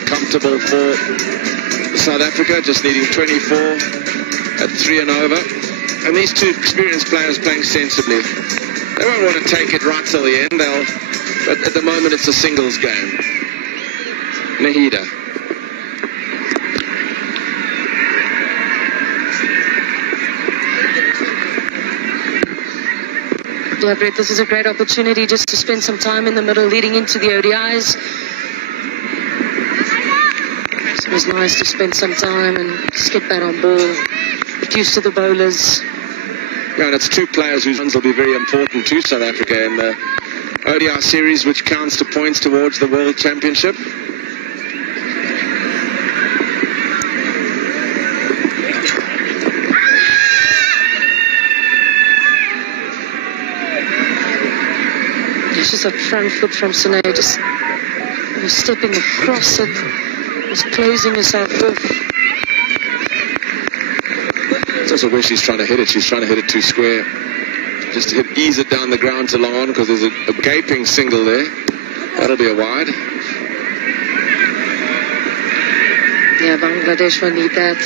Comfortable for South Africa, just needing 24 at 3 and over. And these two experienced players playing sensibly. They won't want to take it right till the end, but at the moment it's a singles game. Nahida. Yeah, Brett, this is a great opportunity just to spend some time in the middle leading into the ODIs. It was nice to spend some time and just get that on ball, get used to the bowlers. Yeah, and it's two players whose runs will be very important to South Africa in the ODI series, which counts to points towards the World Championship. It's just a front foot from Sine, just stepping across it. Just closing herself off. It's also where she's trying to hit it. She's trying to hit it too square. Just to ease it down the ground to long on, because there's a gaping single there. That'll be a wide. Yeah, Bangladesh will need that.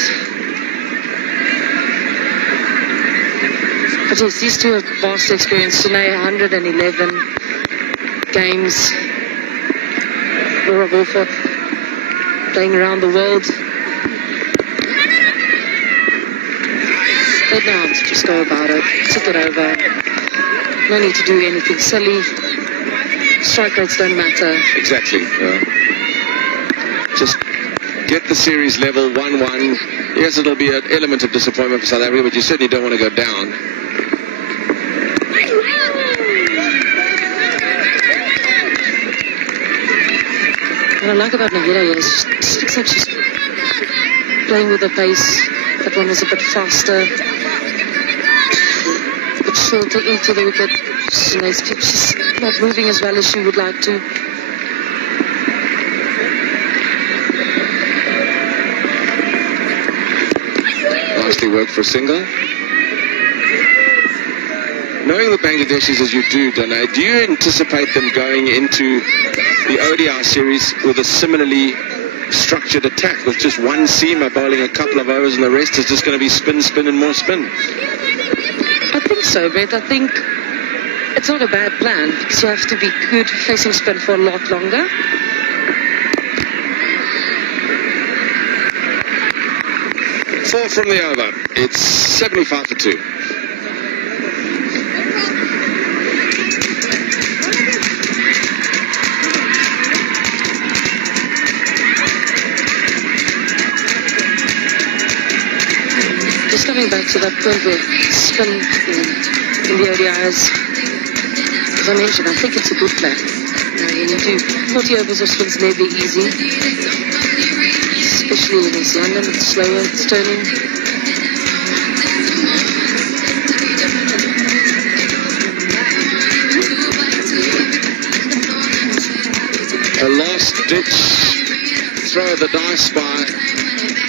But yes, these two have vast experience. Sine, 111 games. Laura Wolfert playing around the world. But now just go about it, tick it over. No need to do anything silly. Strike rates don't matter. Exactly. Just get the series level 1-1. Yes, it'll be an element of disappointment for South Africa, but you certainly don't want to go down. What I like about Nahida is she looks like she's playing with the pace. That one was a bit faster. But shorter into the wicket. She's not moving as well as she would like to. Nicely worked for a single. Knowing the Bangladeshis as you do, Dana, do you anticipate them going into the ODI series with a similarly structured attack, with just one seamer bowling a couple of overs and the rest is just going to be spin, spin and more spin? I think so, Brett. I think it's not a bad plan, because you have to be good facing spin for a lot longer. Four from the over. It's 75 for 2. Just coming back to that point where spin in the ODIs, as I mentioned, I think it's a good plan. When you do 40 overs of spin's never easy, especially in East London. It's slower, it's turning. A last-ditch throw of the dice by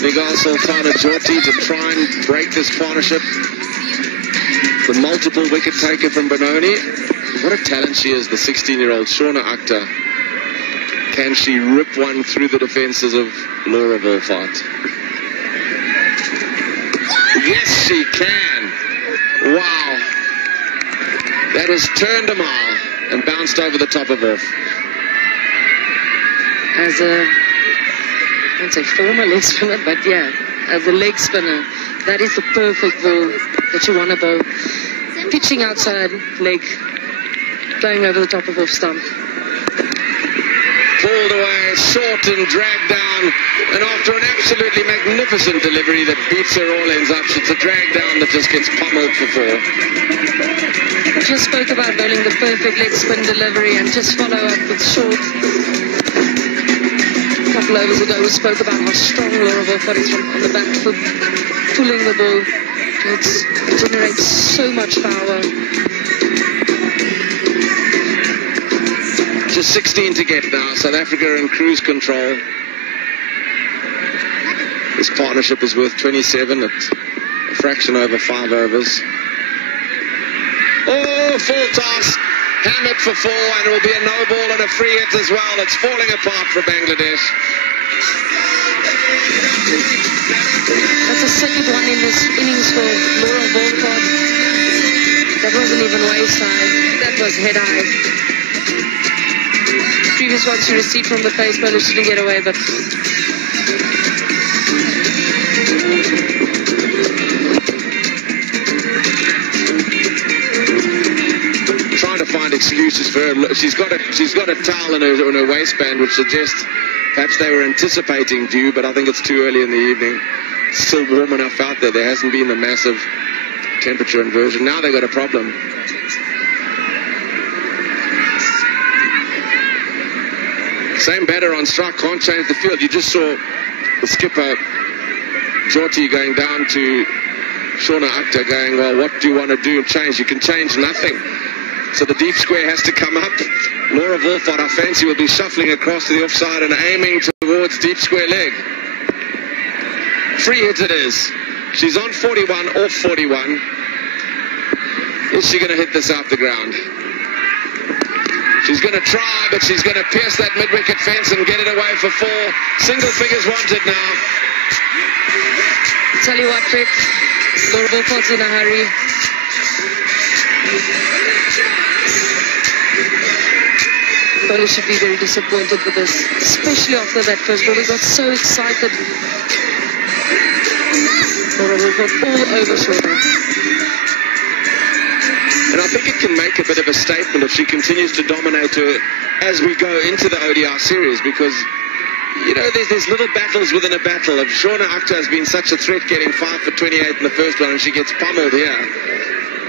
Nigar Sultana Jyoti to try and break this partnership. The multiple wicket taker from Benoni. What a talent she is, the 16-year-old Shauna Akhtar. Can she rip one through the defences of Laura Wolfert? Yes, she can. Wow. That has turned a mile and bounced over the top of off. As a, I won't say former leg spinner, but yeah, as a leg spinner, That is the perfect ball that you want to bowl. Pitching outside leg, going over the top of off stump. Pulled away, short and dragged down, and after an absolutely magnificent delivery that beats her all ends up, it's a drag down that just gets pummeled for 4. Just spoke about bowling the perfect leg spin delivery and just follow up with short. A couple overs ago we spoke about how strong Laura Wolford is on the back foot, pulling the ball. It generates so much power. Just 16 to get now. South Africa in cruise control. This partnership is worth 27 at a fraction over 5 overs. Oh, full toss. Hammered for 4, and it will be a no ball and a free hit as well. It's falling apart for Bangladesh. That's the second one in this innings for Laura Wolford. That wasn't even wayside. That was head high. Previous one she received from the pace bowler, she didn't get away, but trying to find excuses for her. She's got a towel in her waistband, which suggests perhaps they were anticipating dew, but I think it's too early in the evening. It's still warm enough out there. There hasn't been a massive temperature inversion. Now they've got a problem. Same batter on strike, can't change the field. You just saw the skipper, Jyoti, going down to Shauna Akhtar going, well, what do you want to do and change? You can change nothing. So the deep square has to come up. Laura Wolford, I fancy, will be shuffling across to the offside and aiming towards deep square leg. Free hit it is. She's on 41, off 41. Is she going to hit this out the ground? She's going to try, but she's going to pierce that mid-wicket fence and get it away for 4. Single figures wanted now. Tell you what, Brett, Laura Wolford's in a hurry. Bowler should be very disappointed with this, especially after that first ball. We got so excited. Laura Wolford all over shoulder. And I think it can make a bit of a statement if she continues to dominate her as we go into the ODI series, because, you know, there's little battles within a battle. If Shauna Akhtar has been such a threat getting 5 for 28 in the first one and she gets pummeled here,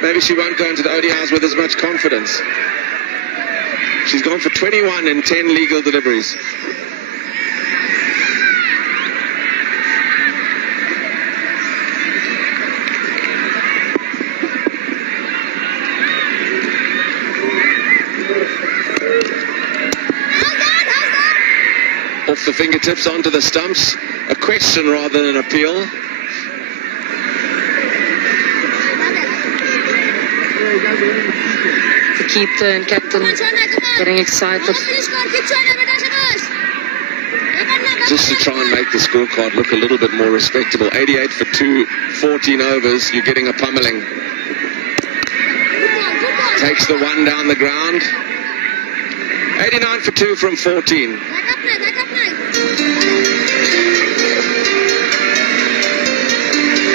maybe she won't go into the ODIs with as much confidence. She's gone for 21 in 10 legal deliveries. Off the fingertips onto the stumps. A question rather than an appeal. The keeper and captain getting excited. Just to try and make the scorecard look a little bit more respectable. 88 for 2, 14 overs. You're getting a pummeling. Takes the one down the ground. 89 for 2 from 14.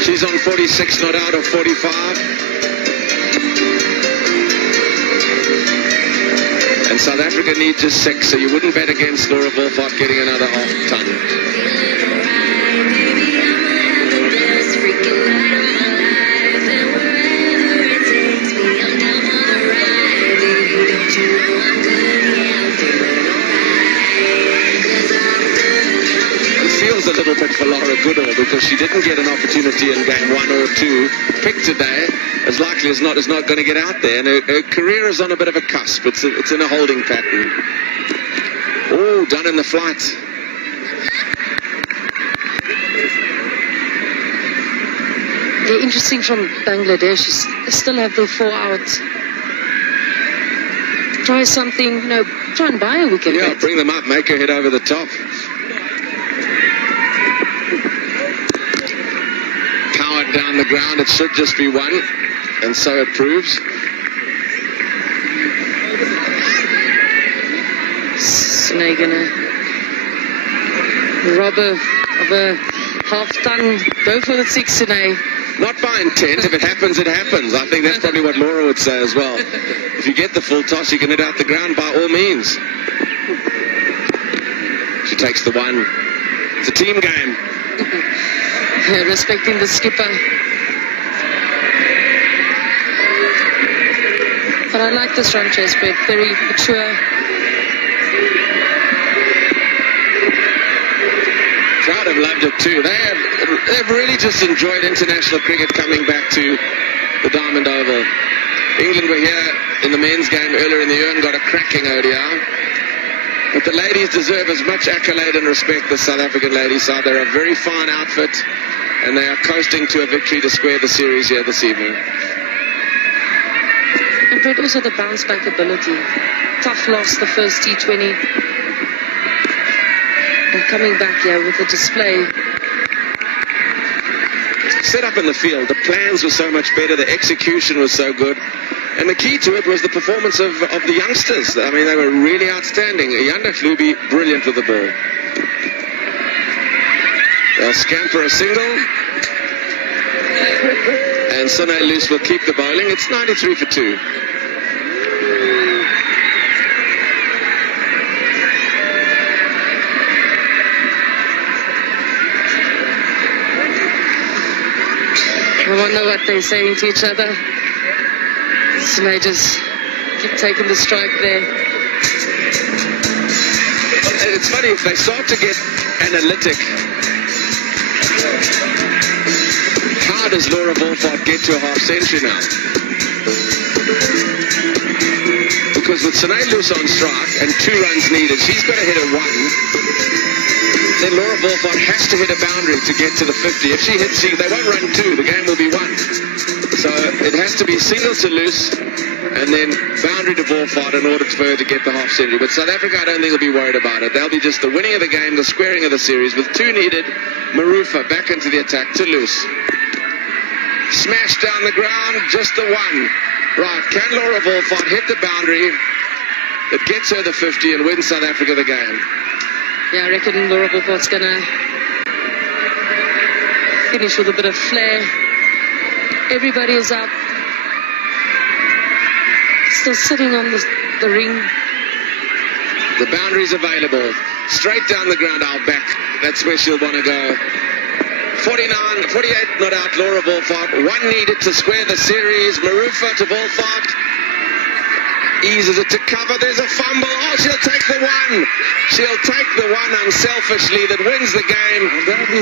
She's on 46, not out of 45. And South Africa need just 6, so you wouldn't bet against Laura Wolford getting another half ton. A little bit for Laura Goodall, because she didn't get an opportunity in game 1 or 2. Pick today, as likely as not, is not going to get out there, and her career is on a bit of a cusp. It's in a holding pattern. Oh, done in the flight. They're interesting from Bangladesh. They still have their 4 outs. Try something, you know, try and buy a wicket. Yeah, bring them up, make her head over the top. Down the ground, it should just be 1, and so it proves. Sine gonna rob of a half ton. Go for the 6, Sine. Not by intent. If it happens, it happens. I think that's probably what Laura would say as well. If you get the full toss, you can hit out the ground by all means. She takes the one. It's a team game. Respecting the skipper. But I like this run chase, Brett. Very mature. Crowd have loved it too. They've really just enjoyed international cricket coming back to the Diamond Oval. England were here in the men's game earlier in the year and got a cracking ODI. But the ladies deserve as much accolade and respect as South African ladies side. They're a very fine outfit, and they are coasting to a victory to square the series here this evening. And Brett, also the bounce back ability. Tough loss the first T20. And coming back here with the display. Set up in the field, the plans were so much better, the execution was so good. And the key to it was the performance of the youngsters. I mean, they were really outstanding. Ayanda Klubi, brilliant with the ball. They'll scamper a single. And Sone Loose will keep the bowling. It's 93 for 2. I wonder what they're saying to each other. So they just keep taking the strike there. It's funny, if they start to get analytic, how does Laura Wolfhard get to a half century now? Because with Sone Loose on strike and 2 runs needed, she's got to hit a 1. Then Laura Wolfhard has to hit a boundary to get to the 50. If she hits, they won't run 2. The game will be 1. So it has to be single to Loose and then boundary to Wolfhard in order for her to get the half century. But South Africa, I don't think will be worried about it. They'll be just the winning of the game, the squaring of the series. With 2 needed, Marufa back into the attack to Loose. Smash down the ground, just the 1. Right, can Laura Wolfhard hit the boundary that gets her the 50 and win South Africa the game? Yeah, I reckon Laura Wolfhard's going to finish with a bit of flair. Everybody is up. Still sitting on the ring. The boundary's available. Straight down the ground, out back. That's where she'll want to go. 48 not out, Laura Wolfhard. 1 needed to square the series. Marufa to Wolfhard. Eases it to cover. There's a fumble. Oh, she'll take the 1. She'll take the 1 unselfishly that wins the game,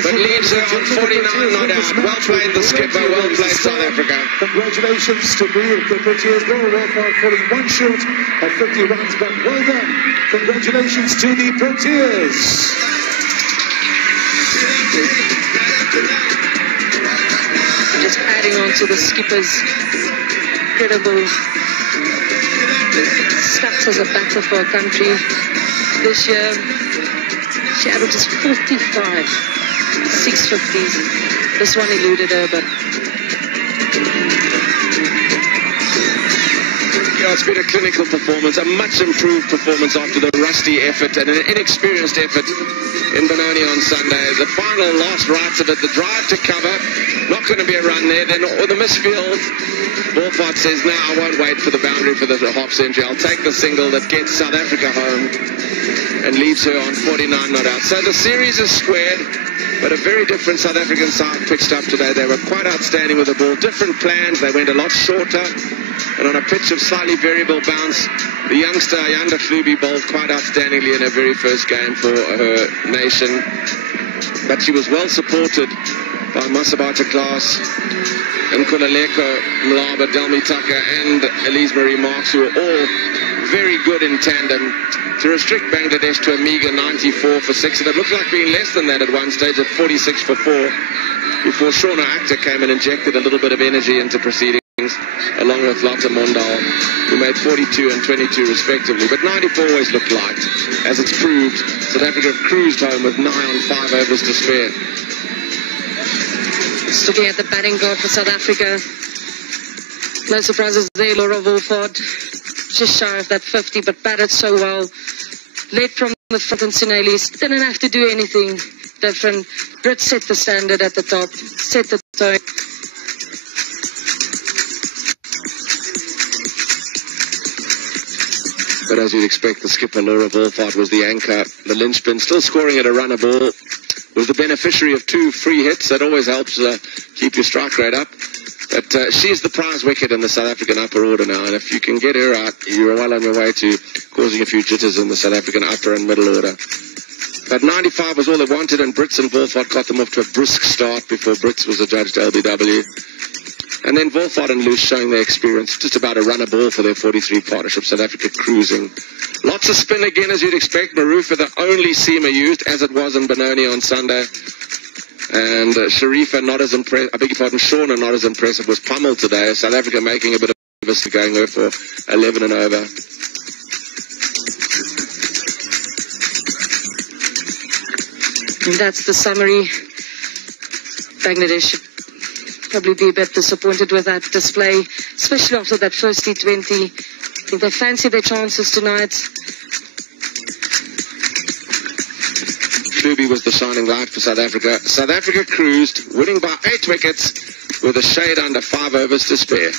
but leaves her on 49 not out. Well played, the skipper. Well played, South Africa. Congratulations to the Proteas. Laura Wolfhard falling 1 short of 50 runs, but well done. Congratulations to the Proteas. Just adding on to the skipper's incredible stats as a batter for a country. This year, she averages 45, 650s. This one eluded her, but Yeah, it's been a clinical performance, a much improved performance after the rusty effort and an inexperienced effort in Benoni on Sunday. The final last rights of it, the drive to cover, not going to be a run there. Then the misfield, Wolfhard says, no, I won't wait for the boundary for the half century. I'll take the single that gets South Africa home and leaves her on 49 not out. So the series is squared, but a very different South African side pitched up today. They were quite outstanding with the ball. Different plans. They went a lot shorter. And on a pitch of slightly variable bounce, the youngster Ayanda Klubi bowled quite outstandingly in her very first game for her nation. But she was well supported by Masabata Klaas and Nkululeko Mlaba, Delmi Tucker and Elise Marie Marks, who were all very good in tandem to restrict Bangladesh to a meager 94 for 6. And it looked like being less than that at one stage at 46 for 4 before Shauna Akhtar came and injected a little bit of energy into proceedings, along with Lotte Mondal, who made 42 and 22 respectively. But 94 always looked light. As it's proved, South Africa cruised home with 9 on 5 overs to spare. Just looking at the batting guard for South Africa. No surprises there, Laura Wolfhard. Just shy of that 50, but batted so well. Led from the front and Sinelis. Didn't have to do anything different. Britt set the standard at the top, set the tone. But as you'd expect, the skipper, Laura Wolfhard, was the anchor. The linchpin, still scoring at a runner ball, was the beneficiary of 2 free hits. That always helps keep your strike rate up. But she's the prize wicket in the South African upper order now. And if you can get her out, you're well on your way to causing a few jitters in the South African upper and middle order. But 95 was all they wanted, and Brits and Wolfhard got them off to a brisk start before Brits was adjudged LBW. And then Wolfhard and Loose showing their experience, just about a runner ball for their 43 partnership. South Africa cruising. Lots of spin again, as you'd expect. Marufa, the only seamer used, as it was in Benoni on Sunday. And Sharifa, not as impressive. I beg your pardon, Shauna, not as impressive, was pummeled today. South Africa making a bit of a going there for 11 and over. And that's the summary. Bangladesh should probably be a bit disappointed with that display, especially after that first T20. I think they fancy their chances tonight. Klubi was the shining light for South Africa. South Africa cruised, winning by 8 wickets with a shade under 5 overs to spare.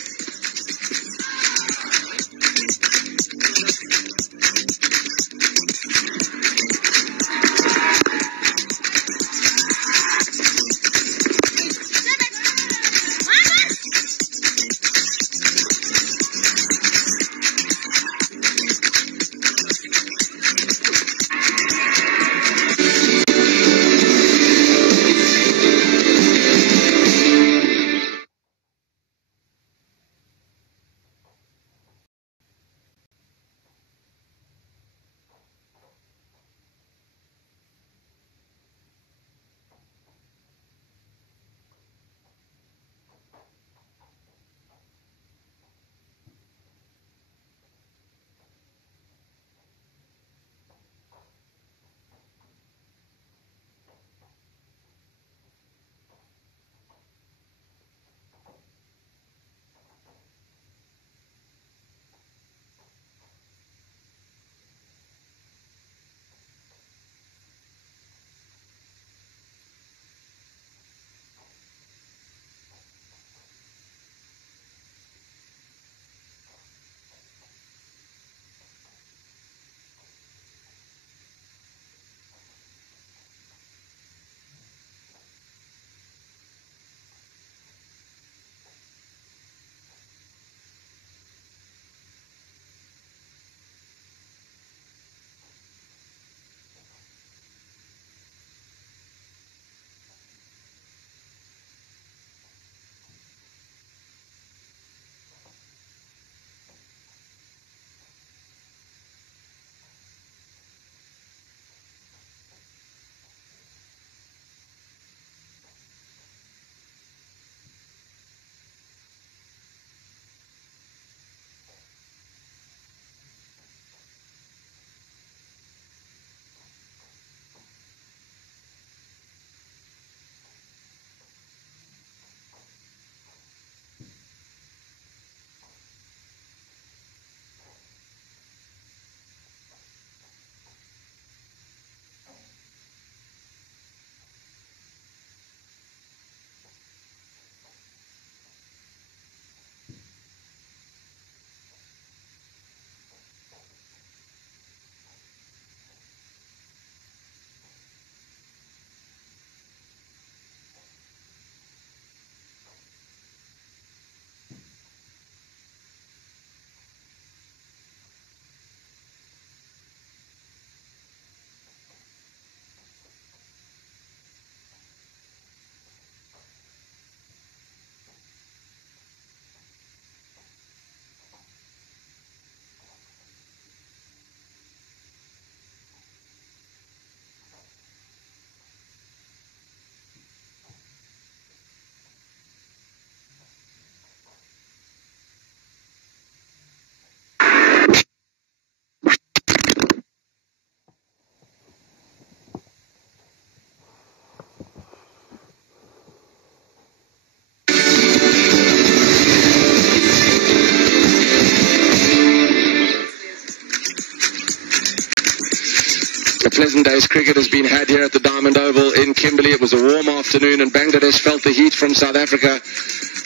pleasant day's cricket has been had here at the Diamond Oval in Kimberley. It was a warm afternoon and Bangladesh felt the heat from South Africa.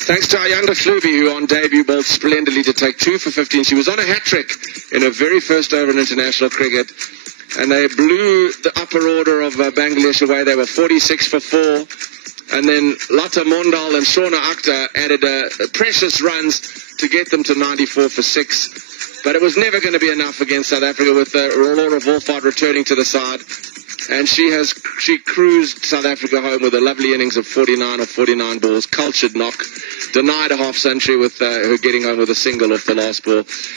Thanks to Ayanda Fluby, who on debut bowled splendidly to take 2 for 15. She was on a hat-trick in her very first over in international cricket. And they blew the upper order of Bangladesh away. They were 46 for 4. And then Lata Mondal and Shona Akhtar added precious runs to get them to 94 for 6. But it was never going to be enough against South Africa with Laura Wolfhard returning to the side. And she cruised South Africa home with a lovely innings of 49 or 49 balls, cultured knock, denied a half century with her getting home with a single off the last ball.